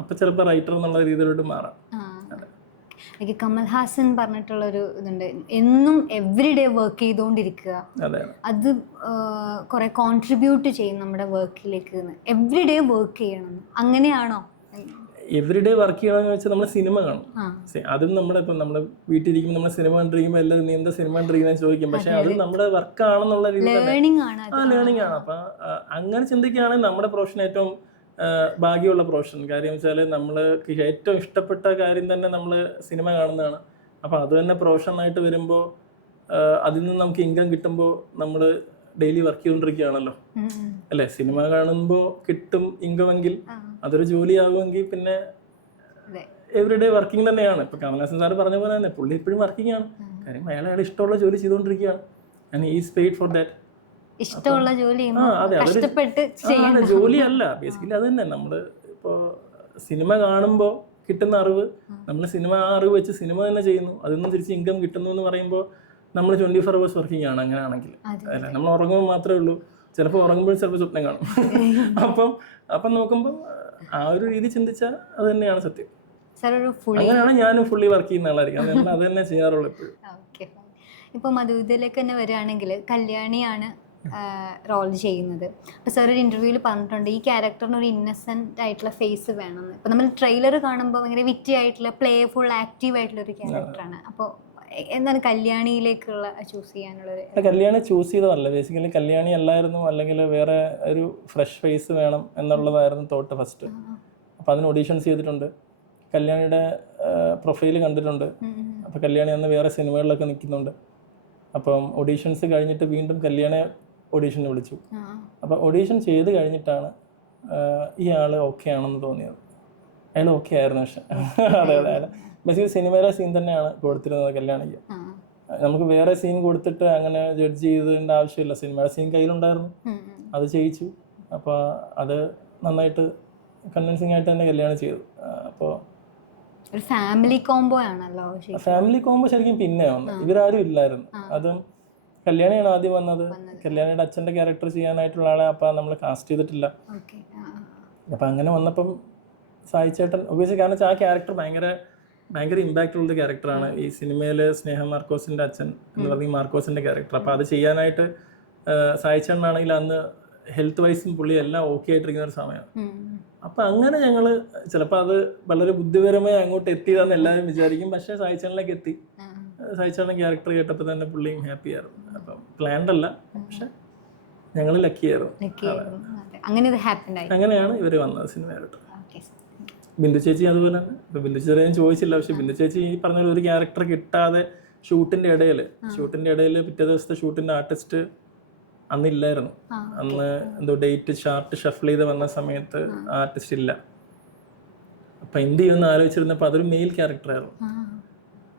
അപ്പം ചിലപ്പോൾ റൈറ്റർ എന്നുള്ള രീതിയിലോട്ട് മാറാം. എനിക്ക് കമൽഹാസൻ പറഞ്ഞിട്ടുള്ളൊരു ഇതുണ്ട്, എന്നും എവറി ഡേ വർക്ക് ചെയ്തുകൊണ്ടിരിക്കുക, അത് കുറെ കോൺട്രിബ്യൂട്ട് ചെയ്യും നമ്മുടെ വർക്കിലേക്ക്. എവറി ഡേ വർക്ക് ചെയ്യണം, അങ്ങനെയാണോ? എവറി ഡേ വർക്ക് ചെയ്യണമെന്ന് വെച്ചാൽ നമ്മൾ സിനിമ കാണും. അതും നമ്മുടെ ഇപ്പം നമ്മുടെ വീട്ടിലിരിക്കുമ്പോൾ നമ്മൾ സിനിമ കണ്ടിരിക്കുമ്പോൾ എല്ലാവരും നീ എന്താ സിനിമ കണ്ടിരിക്കുന്നത് ചോദിക്കും. പക്ഷെ അത് നമ്മുടെ വർക്കാണെന്നുള്ള രീതിയിൽ ലേണിംഗ് ആണ്. അപ്പം അങ്ങനെ ചിന്തിക്കുകയാണെങ്കിൽ നമ്മുടെ പ്രൊഫഷൻ ഏറ്റവും ഭാഗ്യമുള്ള പ്രൊഫഷൻ. കാര്യം വെച്ചാൽ നമ്മൾക്ക് ഏറ്റവും ഇഷ്ടപ്പെട്ട കാര്യം തന്നെ നമ്മൾ സിനിമ കാണുന്നതാണ്. അപ്പോൾ അത് തന്നെ പ്രൊഫഷനായിട്ട് വരുമ്പോൾ അതിൽ നിന്ന് നമുക്ക് ഇൻകം കിട്ടുമ്പോൾ നമ്മൾ ഡെയിലി വർക്ക് ചെയ്തുകൊണ്ടിരിക്കുകയാണല്ലോ അല്ലേ. സിനിമ കാണുമ്പോൾ കിട്ടും ഇൻകമെങ്കിൽ അതൊരു ജോലിയാകുമെങ്കിൽ പിന്നെ എവറി ഡേ വർക്കിംഗ് തന്നെയാണ്. ഇപ്പം കമൽഹാസൻ സാറ് പറഞ്ഞ പോലെ തന്നെ പുള്ളി ഇപ്പോഴും വർക്കിംഗ് ആണ്. കാര്യം അയാൾ ഇഷ്ടമുള്ള ജോലി ചെയ്തുകൊണ്ടിരിക്കുകയാണ്. And is paid for that. ഇഷ്ടമുള്ള ജോലി ജോലിയല്ല ബേസിക്കലി. അത് തന്നെ നമ്മൾ ഇപ്പോൾ സിനിമ കാണുമ്പോൾ കിട്ടുന്ന അറിവ്, നമ്മൾ സിനിമ ആ അറിവ് വെച്ച് സിനിമ തന്നെ ചെയ്യുന്നു, അതിൽ നിന്ന് തിരിച്ച് ഇൻകം കിട്ടുന്നു എന്ന് പറയുമ്പോൾ നമ്മൾ 24 hours വർക്കിംഗ് ആണ്. അങ്ങനെയാണെങ്കിൽ അല്ല, നമ്മൾ ഉറങ്ങുമ്പോൾ മാത്രമേ ഉള്ളൂ. ചിലപ്പോൾ ഉറങ്ങുമ്പോൾ ചിലപ്പോൾ സ്വപ്നം കാണും. അപ്പം നോക്കുമ്പോൾ ആ ഒരു രീതി ചിന്തിച്ചാൽ അത് തന്നെയാണ് സത്യം. അങ്ങനെയാണ് ഞാനും ഫുള്ളി വർക്ക് ചെയ്യുന്ന ആളായിരിക്കും. അത് തന്നെ ചെയ്യാറുള്ളൂ എപ്പോഴും. ഇപ്പോൾ മധുവിധയിലേക്ക് തന്നെ വരികയാണെങ്കിൽ കല്യാണിയാണ് റോൾ ചെയ്യുന്നത്. അപ്പോൾ സാർ ഒരു ഇൻ്റർവ്യൂവിൽ പറഞ്ഞിട്ടുണ്ട് ഈ ക്യാരക്ടറിന് ഒരു ഇന്നസെൻ്റ് ആയിട്ടുള്ള ഫേസ് വേണമെന്ന്. ഇപ്പോൾ നമ്മൾ ട്രെയിലർ കാണുമ്പോൾ ഭയങ്കര വിറ്റി ആയിട്ടുള്ള പ്ലേഫുൾ ആക്റ്റീവ് ആയിട്ടുള്ള ഒരു ക്യാരക്ടറാണ്. അപ്പോൾ എന്താണ് കല്യാണിയിലേക്കുള്ള ചൂസ് ചെയ്യാനുള്ളത്? കല്യാണി ചൂസ് ചെയ്തതല്ല, ബേസിക്കലി കല്യാണി അല്ലായിരുന്നു, അല്ലെങ്കിൽ വേറെ ഒരു ഫ്രഷ് ഫേസ് വേണം എന്നുള്ളതായിരുന്നു തോട്ട് ഫസ്റ്റ്. അപ്പോൾ അതിന് ഓഡീഷൻസ് ചെയ്തിട്ടുണ്ട്, കല്യാണിയുടെ പ്രൊഫൈൽ കണ്ടിട്ടുണ്ട്. അപ്പോൾ കല്യാണി അന്ന് വേറെ സിനിമകളിലൊക്കെ നിൽക്കുന്നുണ്ട്. അപ്പം ഓഡീഷൻസ് കഴിഞ്ഞിട്ട് വീണ്ടും കല്യാണി ഓഡീഷന് വിളിച്ചു. അപ്പോൾ ഓഡീഷൻ ചെയ്ത് കഴിഞ്ഞിട്ടാണ് ഈ ആൾ ഓക്കെ ആണെന്ന് തോന്നിയത്. അയാൾ ഓക്കെ ആയിരുന്നു. പക്ഷെ അതെ അയാൾ ബേസിക്കലി സിനിമയിലെ സീൻ തന്നെയാണ് കൊടുത്തിരുന്നത് കല്യാണിക്ക്. നമുക്ക് വേറെ സീൻ കൊടുത്തിട്ട് അങ്ങനെ ജഡ്ജ് ചെയ്തതിൻ്റെ ആവശ്യമില്ല. സിനിമയുടെ സീൻ കയ്യിലുണ്ടായിരുന്നു, അത് ചെയ്യിച്ചു. അപ്പോൾ അത് നന്നായിട്ട് കൺവിൻസിങ് ആയിട്ട് തന്നെ കല്യാണം ചെയ്തു. അപ്പോൾ ഒരു ഫാമിലി കോംബോ ആണല്ലോ. ഫാമിലി കോംബോ ശരിക്കും പിന്നെ വന്നു, ഇവരാരും ഇല്ലായിരുന്നു. അതും കല്യാണിയാണ് ആദ്യം വന്നത്. കല്യാണിയുടെ അച്ഛൻ്റെ ക്യാരക്ടർ ചെയ്യാനായിട്ടുള്ള ആളെ അപ്പം നമ്മൾ കാസ്റ്റ് ചെയ്തിട്ടില്ല. അപ്പം അങ്ങനെ വന്നപ്പം സായി ചേട്ടൻ ഒബിയസ്ലി, കാരണം വെച്ചാൽ ആ ക്യാരക്ടർ ഭയങ്കര ഇമ്പാക്റ്റ് ഉള്ള ക്യാരക്ടറാണ്. ഈ സിനിമയിൽ സ്നേഹ മാർക്കോസിൻ്റെ അച്ഛൻ എന്ന് പറഞ്ഞ മാർക്കോസിൻ്റെ ക്യാരക്ടർ. അപ്പോൾ അത് ചെയ്യാനായിട്ട് സായി ചേട്ടനാണെങ്കിൽ അന്ന് ഹെൽത്ത് വൈസും പുള്ളി എല്ലാം ഓക്കെ ആയിട്ടിരിക്കുന്ന ഒരു സമയമാണ്. അപ്പം അങ്ങനെ ഞങ്ങൾ ചിലപ്പോൾ അത് വളരെ ബുദ്ധിപരമായി അങ്ങോട്ട് എത്തിയതാന്ന് എല്ലാവരും വിചാരിക്കും. പക്ഷേ സായി ചേട്ടനിലേക്ക് എത്തി. സായി ചേട്ടൻ ക്യാരക്ടർ കേട്ടപ്പോൾ തന്നെ പുള്ളിയും ഹാപ്പി ആയിരുന്നു. അപ്പം പ്ലാൻഡ് അല്ല, പക്ഷെ ഞങ്ങൾ ലക്കിയായിരുന്നു. അങ്ങനെയാണ് ഇവർ വന്നത് സിനിമയായിട്ട്. ബിന്ദു ചേച്ചി അതുപോലെ തന്നെ. ഇപ്പം ബിന്ദു ചേച്ചി ഞാൻ ചോദിച്ചില്ല, പക്ഷെ ബിന്ദു ചേച്ചി ഈ പറഞ്ഞ ഒരു ക്യാരക്ടർ കിട്ടാതെ ഷൂട്ടിൻ്റെ ഇടയിൽ പിറ്റേ ദിവസത്തെ ഷൂട്ടിൻ്റെ ആർട്ടിസ്റ്റ് അന്നില്ലായിരുന്നു. അന്ന് എന്തോ ഡേറ്റ് ചാർട്ട് ഷഫിൾ ചെയ്ത് വന്ന സമയത്ത് ആർട്ടിസ്റ്റ് ഇല്ല. അപ്പം എന്ത് ചെയ്യുമെന്ന് ആലോചിച്ചിരുന്നപ്പോൾ അതൊരു മെയിൽ ക്യാരക്ടറായിരുന്നു.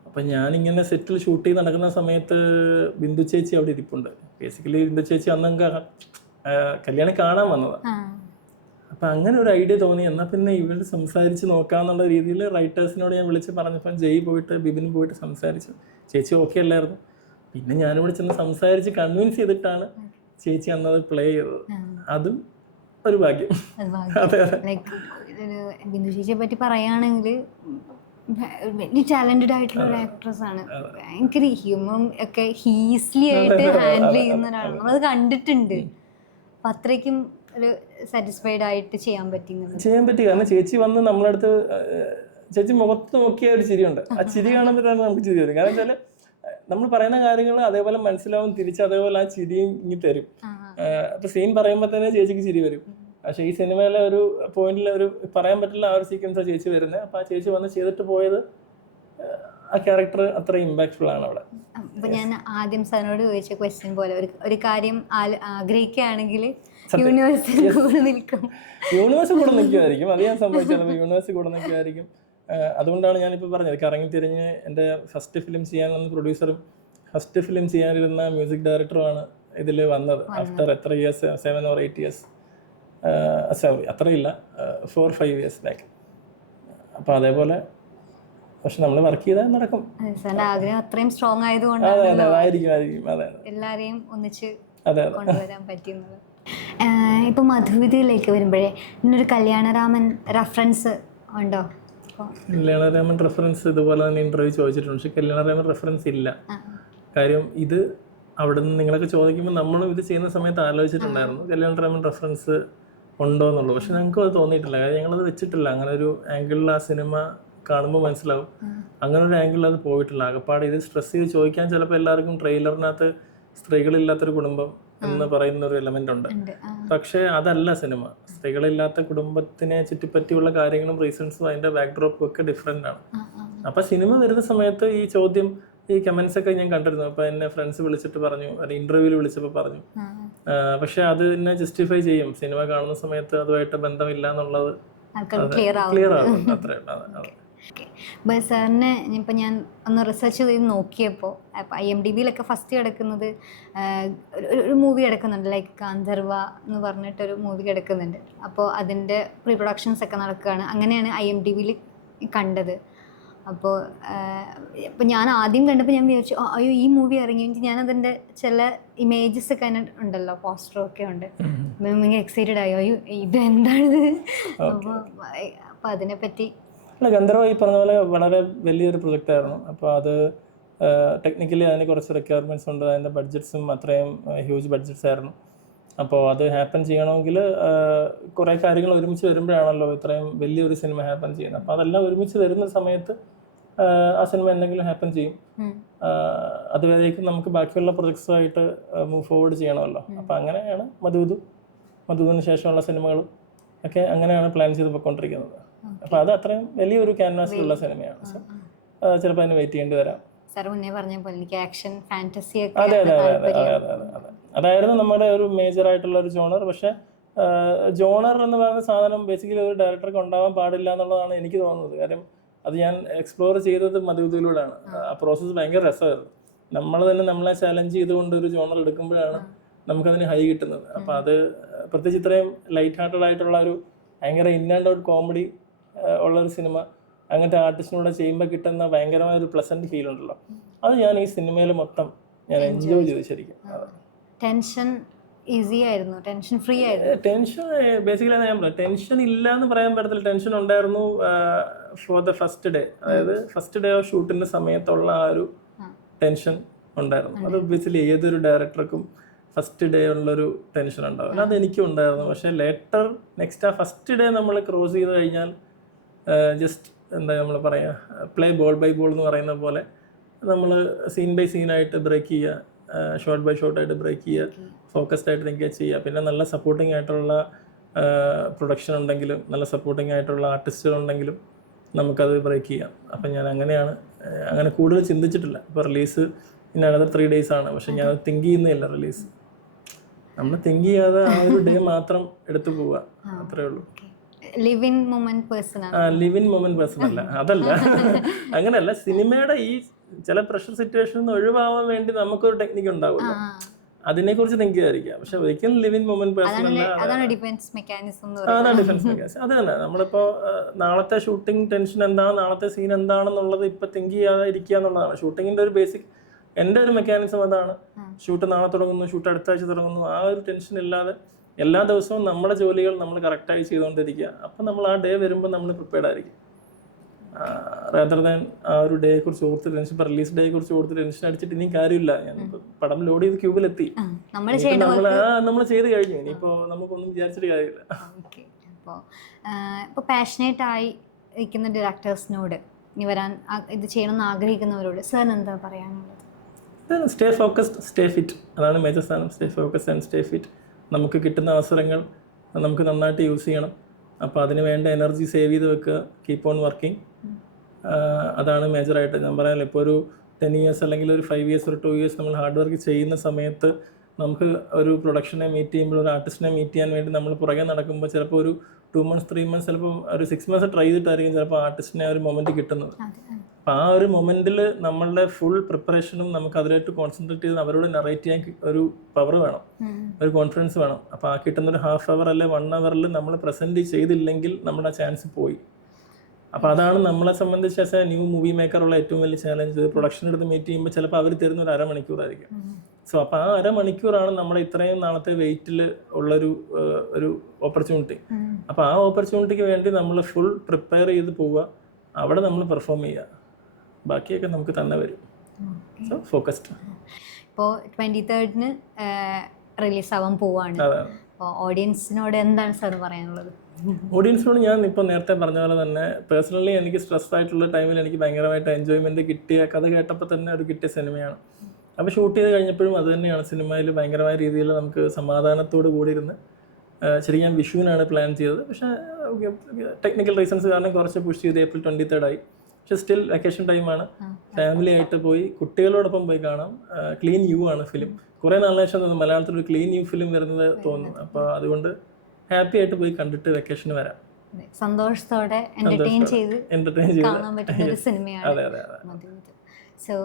അപ്പം ഞാനിങ്ങനെ സെറ്റിൽ ഷൂട്ട് ചെയ്ത് നടക്കുന്ന സമയത്ത് ബിന്ദു ചേച്ചി അവിടെ ഇരിപ്പുണ്ട്. ബേസിക്കലി ബിന്ദു ചേച്ചി അന്ന് കല്യാണം കാണാൻ വന്നതാണ്. അപ്പം അങ്ങനെ ഒരു ഐഡിയ തോന്നി. എന്നാൽ പിന്നെ ഇവരോട് സംസാരിച്ച് നോക്കാമെന്നുള്ള രീതിയിൽ റൈറ്റേഴ്സിനോട് ഞാൻ വിളിച്ച് പറഞ്ഞപ്പോൾ ബിബിൻ പോയിട്ട് സംസാരിച്ചു. ചേച്ചി ഓക്കെ അല്ലായിരുന്നു. പിന്നെ ഞാനിവിടെ ചെന്ന് സംസാരിച്ച് കൺവിൻസ് ചെയ്തിട്ടാണ് ചേച്ചി അന്നത് പ്ലേ ചെയ്തത്. അതും ഒരു ഭാഗ്യം. ബിന്ദു ചേച്ചിയെ പറ്റി പറയുകയാണെങ്കിൽ വെരി ടാലന്റഡ് ആയിട്ടുള്ള ഒരു ആക്ട്രസ് ആണ്. ഭയങ്കര ഹ്യൂമറും ഒക്കെ ഈസിലി ആയിട്ട് ഹാൻഡിൽ ചെയ്യുന്ന ഒരാളാണ്. നമ്മളത് കണ്ടിട്ടുണ്ട്. അപ്പം അത്രയ്ക്കും ഒരു സാറ്റിസ്ഫൈഡ് ആയിട്ട് ചെയ്യാൻ പറ്റി. കാരണം ചേച്ചി വന്ന് നമ്മളടുത്ത് ചേച്ചി മുഖത്ത് നോക്കിയ ഒരു ചിരിയുണ്ട്. ആ ചിരി കാണുമ്പോഴാണ് നമുക്ക് ചിരി വരും. കാരണം വെച്ചാൽ നമ്മൾ പറയുന്ന കാര്യങ്ങൾ അതേപോലെ മനസ്സിലാവും, തിരിച്ച് അതേപോലെ ആ ചിരിയും ഇങ്ങി തരും. അപ്പൊ സീൻ പറയുമ്പോൾ തന്നെ ചേച്ചിക്ക് ചിരി വരും. പക്ഷെ ഈ സിനിമയിലെ ഒരു പോയിന്റിൽ ഒരു പറയാൻ പറ്റില്ല ആ ഒരു സീക്വൻസാണ് ചേച്ചി വരുന്നത്. അപ്പൊ ആ ചേച്ചി വന്ന് ചെയ്തിട്ട് പോയത് ആ ക്യാരക്ടർ അത്ര ഇമ്പാക്ട്ഫുൾ ആണ് അവിടെ. അപ്പൊ ഞാൻ ആദ്യം സാറിനോട് ചോദിച്ച ക്വസ്റ്റ്യൻ പോലെ ഒരു കാര്യം ആഗ്രഹിക്കുകയാണെങ്കിൽ യൂണിവേഴ്സ് കൂടെ നിൽക്കുമായിരിക്കും. അത് ഞാൻ സംഭവിച്ചത് യൂണിവേഴ്സ് കൂടെ നിൽക്കുമായിരിക്കും. അതുകൊണ്ടാണ് ഞാനിപ്പോൾ പറഞ്ഞത് കറങ്ങിത്തിരിഞ്ഞ് എൻ്റെ ഫസ്റ്റ് ഫിലിം ചെയ്യാൻ വന്ന പ്രൊഡ്യൂസറും ഫസ്റ്റ് ഫിലിം ചെയ്യാനിരുന്ന മ്യൂസിക് ഡയറക്ടറുമാണ് ഇതിൽ വന്നത്. ആഫ്റ്റർ എത്ര ഇയേഴ്സ്, 7 or 8 years, സോറി അത്രയില്ല, 4-5 years ബാക്ക്. അപ്പോൾ അതേപോലെ പക്ഷെ നമ്മൾ വർക്ക് ചെയ്താൽ നടക്കും. സാറിന്റെ ആഗ്രഹം അത്രയും സ്ട്രോങ് അതെ ആയതുകൊണ്ടാണ് അതെ ആയിരിക്കും അതെ എല്ലാരെയും ഒന്നിച്ച് അതെ കൊണ്ടുവരാൻ പറ്റുന്നത്. ഇപ്പൊ മധുവിധിയിലേക്ക് വരുമ്പോഴേ ഇന്നൊരു കല്യാണരാമൻ റെഫറൻസ് ഉണ്ടോ? കല്യാണരാമൻ റെഫറൻസ് ഇതുപോലെ തന്നെ ഇന്റർവ്യൂ ചോദിച്ചിട്ടുണ്ട്, പക്ഷെ കല്യാണരാമൻ റെഫറൻസ് ഇല്ല. കാര്യം ഇത് അവിടെ നിന്ന് നിങ്ങളൊക്കെ ചോദിക്കുമ്പോൾ നമ്മളും ഇത് ചെയ്യുന്ന സമയത്ത് ആലോചിച്ചിട്ടുണ്ടായിരുന്നു കല്യാണരാമൻ റെഫറൻസ് ഉണ്ടോ എന്നുള്ളൂ. പക്ഷെ ഞങ്ങൾക്കും അത് തോന്നിയിട്ടില്ല. കാര്യം ഞങ്ങളത് വെച്ചിട്ടില്ല. അങ്ങനെ ഒരു ആംഗിളിൽ ആ സിനിമ കാണുമ്പോൾ മനസ്സിലാവും അങ്ങനെ ഒരു ആംഗിളിൽ അത് പോയിട്ടില്ല. ആകപ്പാട് ഇത് സ്ട്രെസ് ചെയ്ത് ചോദിക്കാൻ ചിലപ്പോൾ എല്ലാവർക്കും ട്രെയിലറിനകത്ത് സ്ത്രീകളില്ലാത്തൊരു കുടുംബം എന്ന് പറയുന്ന ഒരു എലമെന്റ് ഉണ്ട്. പക്ഷേ അതല്ല സിനിമ. സ്ത്രീകളില്ലാത്ത കുടുംബത്തിനെ ചുറ്റിപ്പറ്റിയുള്ള കാര്യങ്ങളും റീസൺസും അതിന്റെ ബാക്ക്ഡ്രോപ്പും ഒക്കെ ഡിഫറെന്റ് ആണ്. അപ്പൊ സിനിമ വരുന്ന സമയത്ത് ഈ ചോദ്യം, ഈ കമന്റ്സ് ഒക്കെ ഞാൻ കണ്ടിരുന്നു. അപ്പൊ എന്നെ ഫ്രണ്ട്സ് വിളിച്ചിട്ട് പറഞ്ഞു, അല്ലെങ്കിൽ ഇന്റർവ്യൂവിൽ വിളിച്ചപ്പോൾ പറഞ്ഞു. പക്ഷെ അത് എന്നെ ജസ്റ്റിഫൈ ചെയ്യും. സിനിമ കാണുന്ന സമയത്ത് അതുമായിട്ട് ബന്ധമില്ല എന്നുള്ളത് ക്ലിയർ ആകും. അത്രേ ഉള്ളൂ. സാറിനെ ഇപ്പം ഞാൻ ഒന്ന് റിസർച്ച് ചെയ്ത് നോക്കിയപ്പോൾ IMDb-യിലൊക്കെ ഫസ്റ്റ് കിടക്കുന്നത് ഒരു മൂവി കിടക്കുന്നുണ്ട്, ലൈക്ക് ഗാന്ധർവ എന്ന് പറഞ്ഞിട്ടൊരു മൂവി കിടക്കുന്നുണ്ട്. അപ്പോൾ അതിൻ്റെ പ്രീ പ്രൊഡക്ഷൻസ് ഒക്കെ നടക്കുകയാണ്. അങ്ങനെയാണ് IMDb-യിൽ കണ്ടത്. അപ്പോൾ ഞാൻ ആദ്യം കണ്ടപ്പോൾ ഞാൻ വിചാരിച്ചു അയ്യോ ഈ മൂവി ഇറങ്ങിയെങ്കിൽ ഞാനതിൻ്റെ ചില ഇമേജസ് ഒക്കെ അതിന് ഉണ്ടല്ലോ, പോസ്റ്ററും ഒക്കെ ഉണ്ട്. ഭയങ്കര എക്സൈറ്റഡ് ആയോ അയ്യോ ഇതെന്താണിത്. അപ്പോൾ അതിനെപ്പറ്റി ഗന്ധർവ ഈ പറഞ്ഞ പോലെ വളരെ വലിയൊരു പ്രൊജക്റ്റ് ആയിരുന്നു. അപ്പോൾ അത് ടെക്നിക്കലി അതിന് കുറച്ച് റിക്വയർമെൻറ്റ്സ് ഉണ്ട്. അതിൻ്റെ ബഡ്ജറ്റ്സും അത്രയും ഹ്യൂജ് ബഡ്ജറ്റ്സ് ആയിരുന്നു. അപ്പോൾ അത് ഹാപ്പൻ ചെയ്യണമെങ്കിൽ കുറേ കാര്യങ്ങൾ ഒരുമിച്ച് വരുമ്പോഴാണല്ലോ ഇത്രയും വലിയൊരു സിനിമ ഹാപ്പൻ ചെയ്യുന്നത്. അപ്പോൾ അതെല്ലാം ഒരുമിച്ച് വരുന്ന സമയത്ത് ആ സിനിമ എന്തെങ്കിലും ഹാപ്പൻ ചെയ്യും. അതുവരേക്കും നമുക്ക് ബാക്കിയുള്ള പ്രൊജക്ട്സുമായിട്ട് മൂവ് ഫോർവേഡ് ചെയ്യണമല്ലോ. അപ്പോൾ അങ്ങനെയാണ് മധുവിന് ശേഷമുള്ള സിനിമകളും ഒക്കെ അങ്ങനെയാണ് പ്ലാൻ ചെയ്ത് പോയിക്കൊണ്ടിരിക്കുന്നത്. അപ്പോൾ അത് അത്രയും വലിയൊരു ക്യാൻവാസിലുള്ള സിനിമയാണ്. സോ ചിലപ്പോൾ അതിന് വെയിറ്റ് ചെയ്യേണ്ടി വരാം. സാർ മുന്നേ പറഞ്ഞ പോലെ എനിക്ക് ആക്ഷൻ ഫാന്റസി അതെ അതായിരുന്നു നമ്മുടെ ഒരു മേജർ ആയിട്ടുള്ള ഒരു ജോണർ. പക്ഷെ ജോണർ എന്ന് പറയുന്ന സാധനം ബേസിക്കലി ഒരു ഡയറക്ടർക്ക് ഉണ്ടാവാൻ പാടില്ല എന്നുള്ളതാണ് എനിക്ക് തോന്നുന്നത്. കാര്യം അത് ഞാൻ എക്സ്പ്ലോർ ചെയ്തത് മധുവിധിയിലൂടെയാണ്. ആ പ്രോസസ്സ് ഭയങ്കര രസമായിരുന്നു. നമ്മൾ തന്നെ നമ്മളെ ചാലഞ്ച് ചെയ്തുകൊണ്ട് ഒരു ജോണർ എടുക്കുമ്പോഴാണ് നമുക്കതിന് ഹൈ കിട്ടുന്നത്. അപ്പോൾ അത് പ്രത്യേകിച്ച് ഇത്രയും ലൈറ്റ് ഹാർട്ടഡ് ആയിട്ടുള്ള ഒരു ഭയങ്കര ഇൻ ആൻഡ് ഔട്ട് കോമഡി ഉള്ളൊരു സിനിമ അങ്ങനത്തെ ആർട്ടിസ്റ്റിനൂടെ ചെയ്യുമ്പോൾ കിട്ടുന്ന ഭയങ്കരമായ ഒരു പ്ലസന്റ് ഫീൽ ഉണ്ടല്ലോ, അത് ഞാൻ ഈ സിനിമയിൽ മൊത്തം ഞാൻ എൻജോയ് ചെയ്തു ശരിക്കും. ടെൻഷൻ ഈസി ആയിരുന്നു, ടെൻഷൻ ഫ്രീ ആയിരുന്നു. ടെൻഷൻ ബേസിക്കലി ഞാൻ പറയാം, ടെൻഷൻ ഇല്ല എന്ന് പറയാൻ പറ്റത്തില്ല. ടെൻഷൻ ഉണ്ടായിരുന്നു ഫോർ ദ ഫസ്റ്റ് ഡേ. അതായത് ഫസ്റ്റ് ഡേ ഓഫ് ഷൂട്ടിന്റെ സമയത്തുള്ള ആ ഒരു ടെൻഷൻ ഉണ്ടായിരുന്നു. അത് ബേസിക്കലി ഏതൊരു ഡയറക്ടർക്കും ഫസ്റ്റ് ഡേ ഉള്ളൊരു ടെൻഷൻ ഉണ്ടാവും. അത് എനിക്കും ഉണ്ടായിരുന്നു. പക്ഷേ ലേറ്റർ നെക്സ്റ്റ് ആ ഫസ്റ്റ് ഡേ നമ്മൾ ക്രോസ് ചെയ്ത് കഴിഞ്ഞാൽ ജസ്റ്റ് എന്താ നമ്മൾ പറയുക, പ്ലേ ബോൾ ബൈ ബോൾ എന്ന് പറയുന്ന പോലെ നമ്മൾ സീൻ ബൈ സീനായിട്ട് ബ്രേക്ക് ചെയ്യുക, ഷോട്ട് ബൈ ഷോട്ടായിട്ട് ബ്രേക്ക് ചെയ്യുക, ഫോക്കസ്ഡ് ആയിട്ട് എൻഗേജ് ചെയ്യുക. പിന്നെ നല്ല സപ്പോർട്ടിംഗ് ആയിട്ടുള്ള പ്രൊഡക്ഷൻ ഉണ്ടെങ്കിലും നല്ല സപ്പോർട്ടിംഗ് ആയിട്ടുള്ള ആർട്ടിസ്റ്റുകളുണ്ടെങ്കിലും നമുക്കത് ബ്രേക്ക് ചെയ്യാം. അപ്പം ഞാൻ അങ്ങനെ കൂടുതൽ ചിന്തിച്ചിട്ടില്ല. ഇപ്പോൾ റിലീസ് ഇനി അനദർ 3 days ആണ്. പക്ഷെ ഞാൻ തിങ്ക് ചെയ്യുന്നില്ല റിലീസ്. നമ്മൾ തിങ്ക് ചെയ്യാതെ ആ ഒരു ഡേ മാത്രം എടുത്തു പോവുക, അത്രേ ഉള്ളൂ. ലിവ് ഇൻ മൊമെന്റ് പേഴ്സൺ അല്ല, അതല്ല അങ്ങനെയല്ല. സിനിമയുടെ ഈ ചില പ്രഷർ സിറ്റുവേഷൻ ഒഴിവാവാൻ വേണ്ടി നമുക്കൊരു ടെക്നിക്ക് ഉണ്ടാവുമല്ലോ, അതിനെ കുറിച്ച് തിങ്ക് ചെയ്യാതിരിക്കുക. പക്ഷെ ഒരിക്കലും ലിവ് ഇൻ മൊമെന്റ് പേഴ്സൺ അല്ല. അതാണ് ഡിഫൻസ് മെക്കാനിസം. അത് തന്നെ. നമ്മളിപ്പോ നാളത്തെ ഷൂട്ടിംഗ് ടെൻഷൻ എന്താണ്, നാളത്തെ സീൻ എന്താണെന്നുള്ളത് ഇപ്പൊ തിങ്ക് ചെയ്യാതെ ഇരിക്കുക എന്നുള്ളതാണ് ഷൂട്ടിങ്ങിന്റെ ഒരു ബേസിക്. എൻ്റെ ഒരു മെക്കാനിസം അതാണ്. ഷൂട്ട് നാളെ തുടങ്ങുന്നു, ഷൂട്ട് അടുത്ത ആഴ്ച തുടങ്ങുന്നു, ആ ഒരു ടെൻഷൻ ഇല്ലാതെ എല്ലാ ദിവസവും നമ്മുടെ ജോലികൾ നമ്മൾ കറക്റ്റായി ചെയ്തുകൊണ്ടിരിക്കുക. അപ്പം നമ്മൾ ആ ഡേ വരുമ്പോൾ നമ്മൾ പ്രിപ്പയർഡ് ആയിരിക്കും. റേദർ ദാൻ ആ ഒരു ഡേയെ കുറിച്ച് ഓർത്ത് ടെൻഷൻ, ഇപ്പോൾ റിലീസ് ഡേയെ കുറിച്ച് ഓർത്ത് ടെൻഷൻ അടിച്ചിട്ട് ഇനിയും കാര്യമില്ല. ഞാൻ പടം ലോഡ് ചെയ്ത് ക്യൂബിലെത്തി, നമ്മൾ ചെയ്ത് കഴിഞ്ഞു. ഇനിയിപ്പോൾ നമുക്കൊന്നും വിചാരിച്ചിട്ട് കാര്യമില്ല. ഇപ്പോൾ പാഷനേറ്റ് ആയി ഇരിക്കുന്ന ഡയറക്ടേഴ്സിനോട് ഇനി വരാൻ ഇത് ചെയ്യണമെന്ന് ആഗ്രഹിക്കുന്നവരോട് സാറിന് എന്താ പറയാനുള്ളത്? Stay focused, stay fit. അതാണ് മേജർ സാധനം. Stay focused and stay fit. നമുക്ക് കിട്ടുന്ന അവസരങ്ങൾ നമുക്ക് നന്നായിട്ട് യൂസ് ചെയ്യണം. അപ്പോൾ അതിന് വേണ്ട എനർജി സേവ് ചെയ്ത് വെക്കുക, കീപ്പ് ഓൺ വർക്കിംഗ്. അതാണ് മേജറായിട്ട് ഞാൻ പറയാനില്ല. ഇപ്പോൾ ഒരു 10 years അല്ലെങ്കിൽ ഒരു 5 years ഒരു 2 years നമ്മൾ ഹാർഡ് വർക്ക് ചെയ്യുന്ന സമയത്ത് നമുക്ക് ഒരു പ്രൊഡക്ഷനെ മീറ്റ് ചെയ്യുമ്പോൾ, ഒരു ആർട്ടിസ്റ്റിനെ മീറ്റ് ചെയ്യാൻ വേണ്ടി നമ്മൾ പുറകെ നടക്കുമ്പോൾ ചിലപ്പോൾ ഒരു 2 months 3 months ചിലപ്പോൾ ഒരു 6 months ട്രൈ ചെയ്തിട്ടായിരിക്കും ചിലപ്പോൾ ആർട്ടിസ്റ്റിനെ ഒരു മൊമെൻറ്റ് കിട്ടുന്നത്. അപ്പോൾ ആ ഒരു മൊമെൻറ്റിൽ നമ്മളുടെ ഫുൾ പ്രിപ്പറേഷനും നമുക്ക് അതിലായിട്ട് കോൺസെൻട്രേറ്റ് ചെയ്ത് അവരോട് നറേറ്റ് ചെയ്യാൻ ഒരു പവർ വേണം, ഒരു കോൺഫിഡൻസ് വേണം. അപ്പോൾ ആ കിട്ടുന്ന ഒരു 1/2 hour അല്ലെ 1 hour നമ്മൾ പ്രസൻറ്റ് ചെയ്തില്ലെങ്കിൽ നമ്മുടെ ചാൻസ് പോയി. അപ്പോൾ അതാണ് നമ്മളെ സംബന്ധിച്ച് ആസ് എ ന്യൂ മൂവി മേക്കറുള്ള ഏറ്റവും വലിയ ചാലഞ്ച്. പ്രൊഡക്ഷൻ എടുത്ത് മീറ്റ് ചെയ്യുമ്പോൾ ചിലപ്പോൾ അവർ തരുന്ന ഒരു അരമണിക്കൂറായിരിക്കും. സോ അപ്പോൾ ആ അരമണിക്കൂറാണ് നമ്മുടെ ഇത്രയും നാളത്തെ വെയിറ്റിൽ ഉള്ളൊരു ഒരു ഓപ്പർച്യൂണിറ്റി. അപ്പോൾ ആ ഓപ്പർച്യൂണിറ്റിക്ക് വേണ്ടി നമ്മൾ ഫുൾ പ്രിപ്പയർ ചെയ്ത് പോവുക, അവിടെ നമ്മൾ പെർഫോം ചെയ്യുക, ബാക്കിയൊക്കെ നമുക്ക് തന്നെ വരും. So focused. ഇപ്പോൾ 23rd റിലീസാവാൻ പോവാണ്. അപ്പോൾ ഓഡിയൻസിനോട് എന്താണ് സാർ പറയാനുള്ളത്? ഓഡിയൻസിനോട് ഞാൻ ഇപ്പോൾ നേരത്തെ പറഞ്ഞ പോലെ തന്നെ പേഴ്സണലി എനിക്ക് സ്ട്രെസ് ആയിട്ടുള്ള ടൈമിൽ എനിക്ക് ഭയങ്കരമായിട്ട് എൻജോയ്മെൻറ്റ് കിട്ടിയ കഥ കേട്ടപ്പോൾ തന്നെ ഒരു കിട്ടിയ സിനിമയാണ്. അപ്പോൾ ഷൂട്ട് ചെയ്ത് കഴിഞ്ഞപ്പോഴും അത് തന്നെയാണ്. സിനിമയിൽ ഭയങ്കരമായ രീതിയിൽ നമുക്ക് സമാധാനത്തോട് കൂടി ഇരുന്ന് ശരിക്കും ഞാൻ വിഷുവിനാണ് പ്ലാൻ ചെയ്തത്. പക്ഷേ ടെക്നിക്കൽ റീസൺസ് കാരണം കുറച്ച് പുഷ് ചെയ്ത് April 23rd ആയി. പക്ഷെ സ്റ്റിൽ വെക്കേഷൻ ടൈമാണ്, ഫാമിലി ആയിട്ട് പോയി കുട്ടികളോടൊപ്പം പോയി കാണാം. ക്ലീൻ യു ആണ് ഫിലിം. കുറേ നാളിന് ശേഷം തോന്നുന്നു മലയാളത്തിൽ ഒരു ക്ലീൻ യു ഫിലിം വരുന്നത് തോന്നുന്നു. അപ്പോൾ അതുകൊണ്ട് ഹാപ്പി ആയിട്ട് പോയി കണ്ടിട്ട് വെക്കേഷന് വരാം. സന്തോഷത്തോടെ എന്റർടൈൻ ചെയ്ത് കാണാൻ പറ്റുന്ന ഒരു സിനിമയാണ്. അതെ അതെ അതെ. So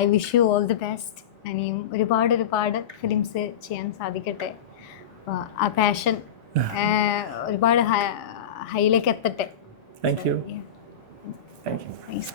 I wish you all the best. ഇനിയും ഒരുപാട് ഫിലിംസ് ചെയ്യാൻ സാധിക്കട്ടെ. അപ്പോൾ ആ പാഷൻ ഒരുപാട് ഹൈയിലേക്ക് എത്തട്ടെ. Thank you. Thank you. Thanks.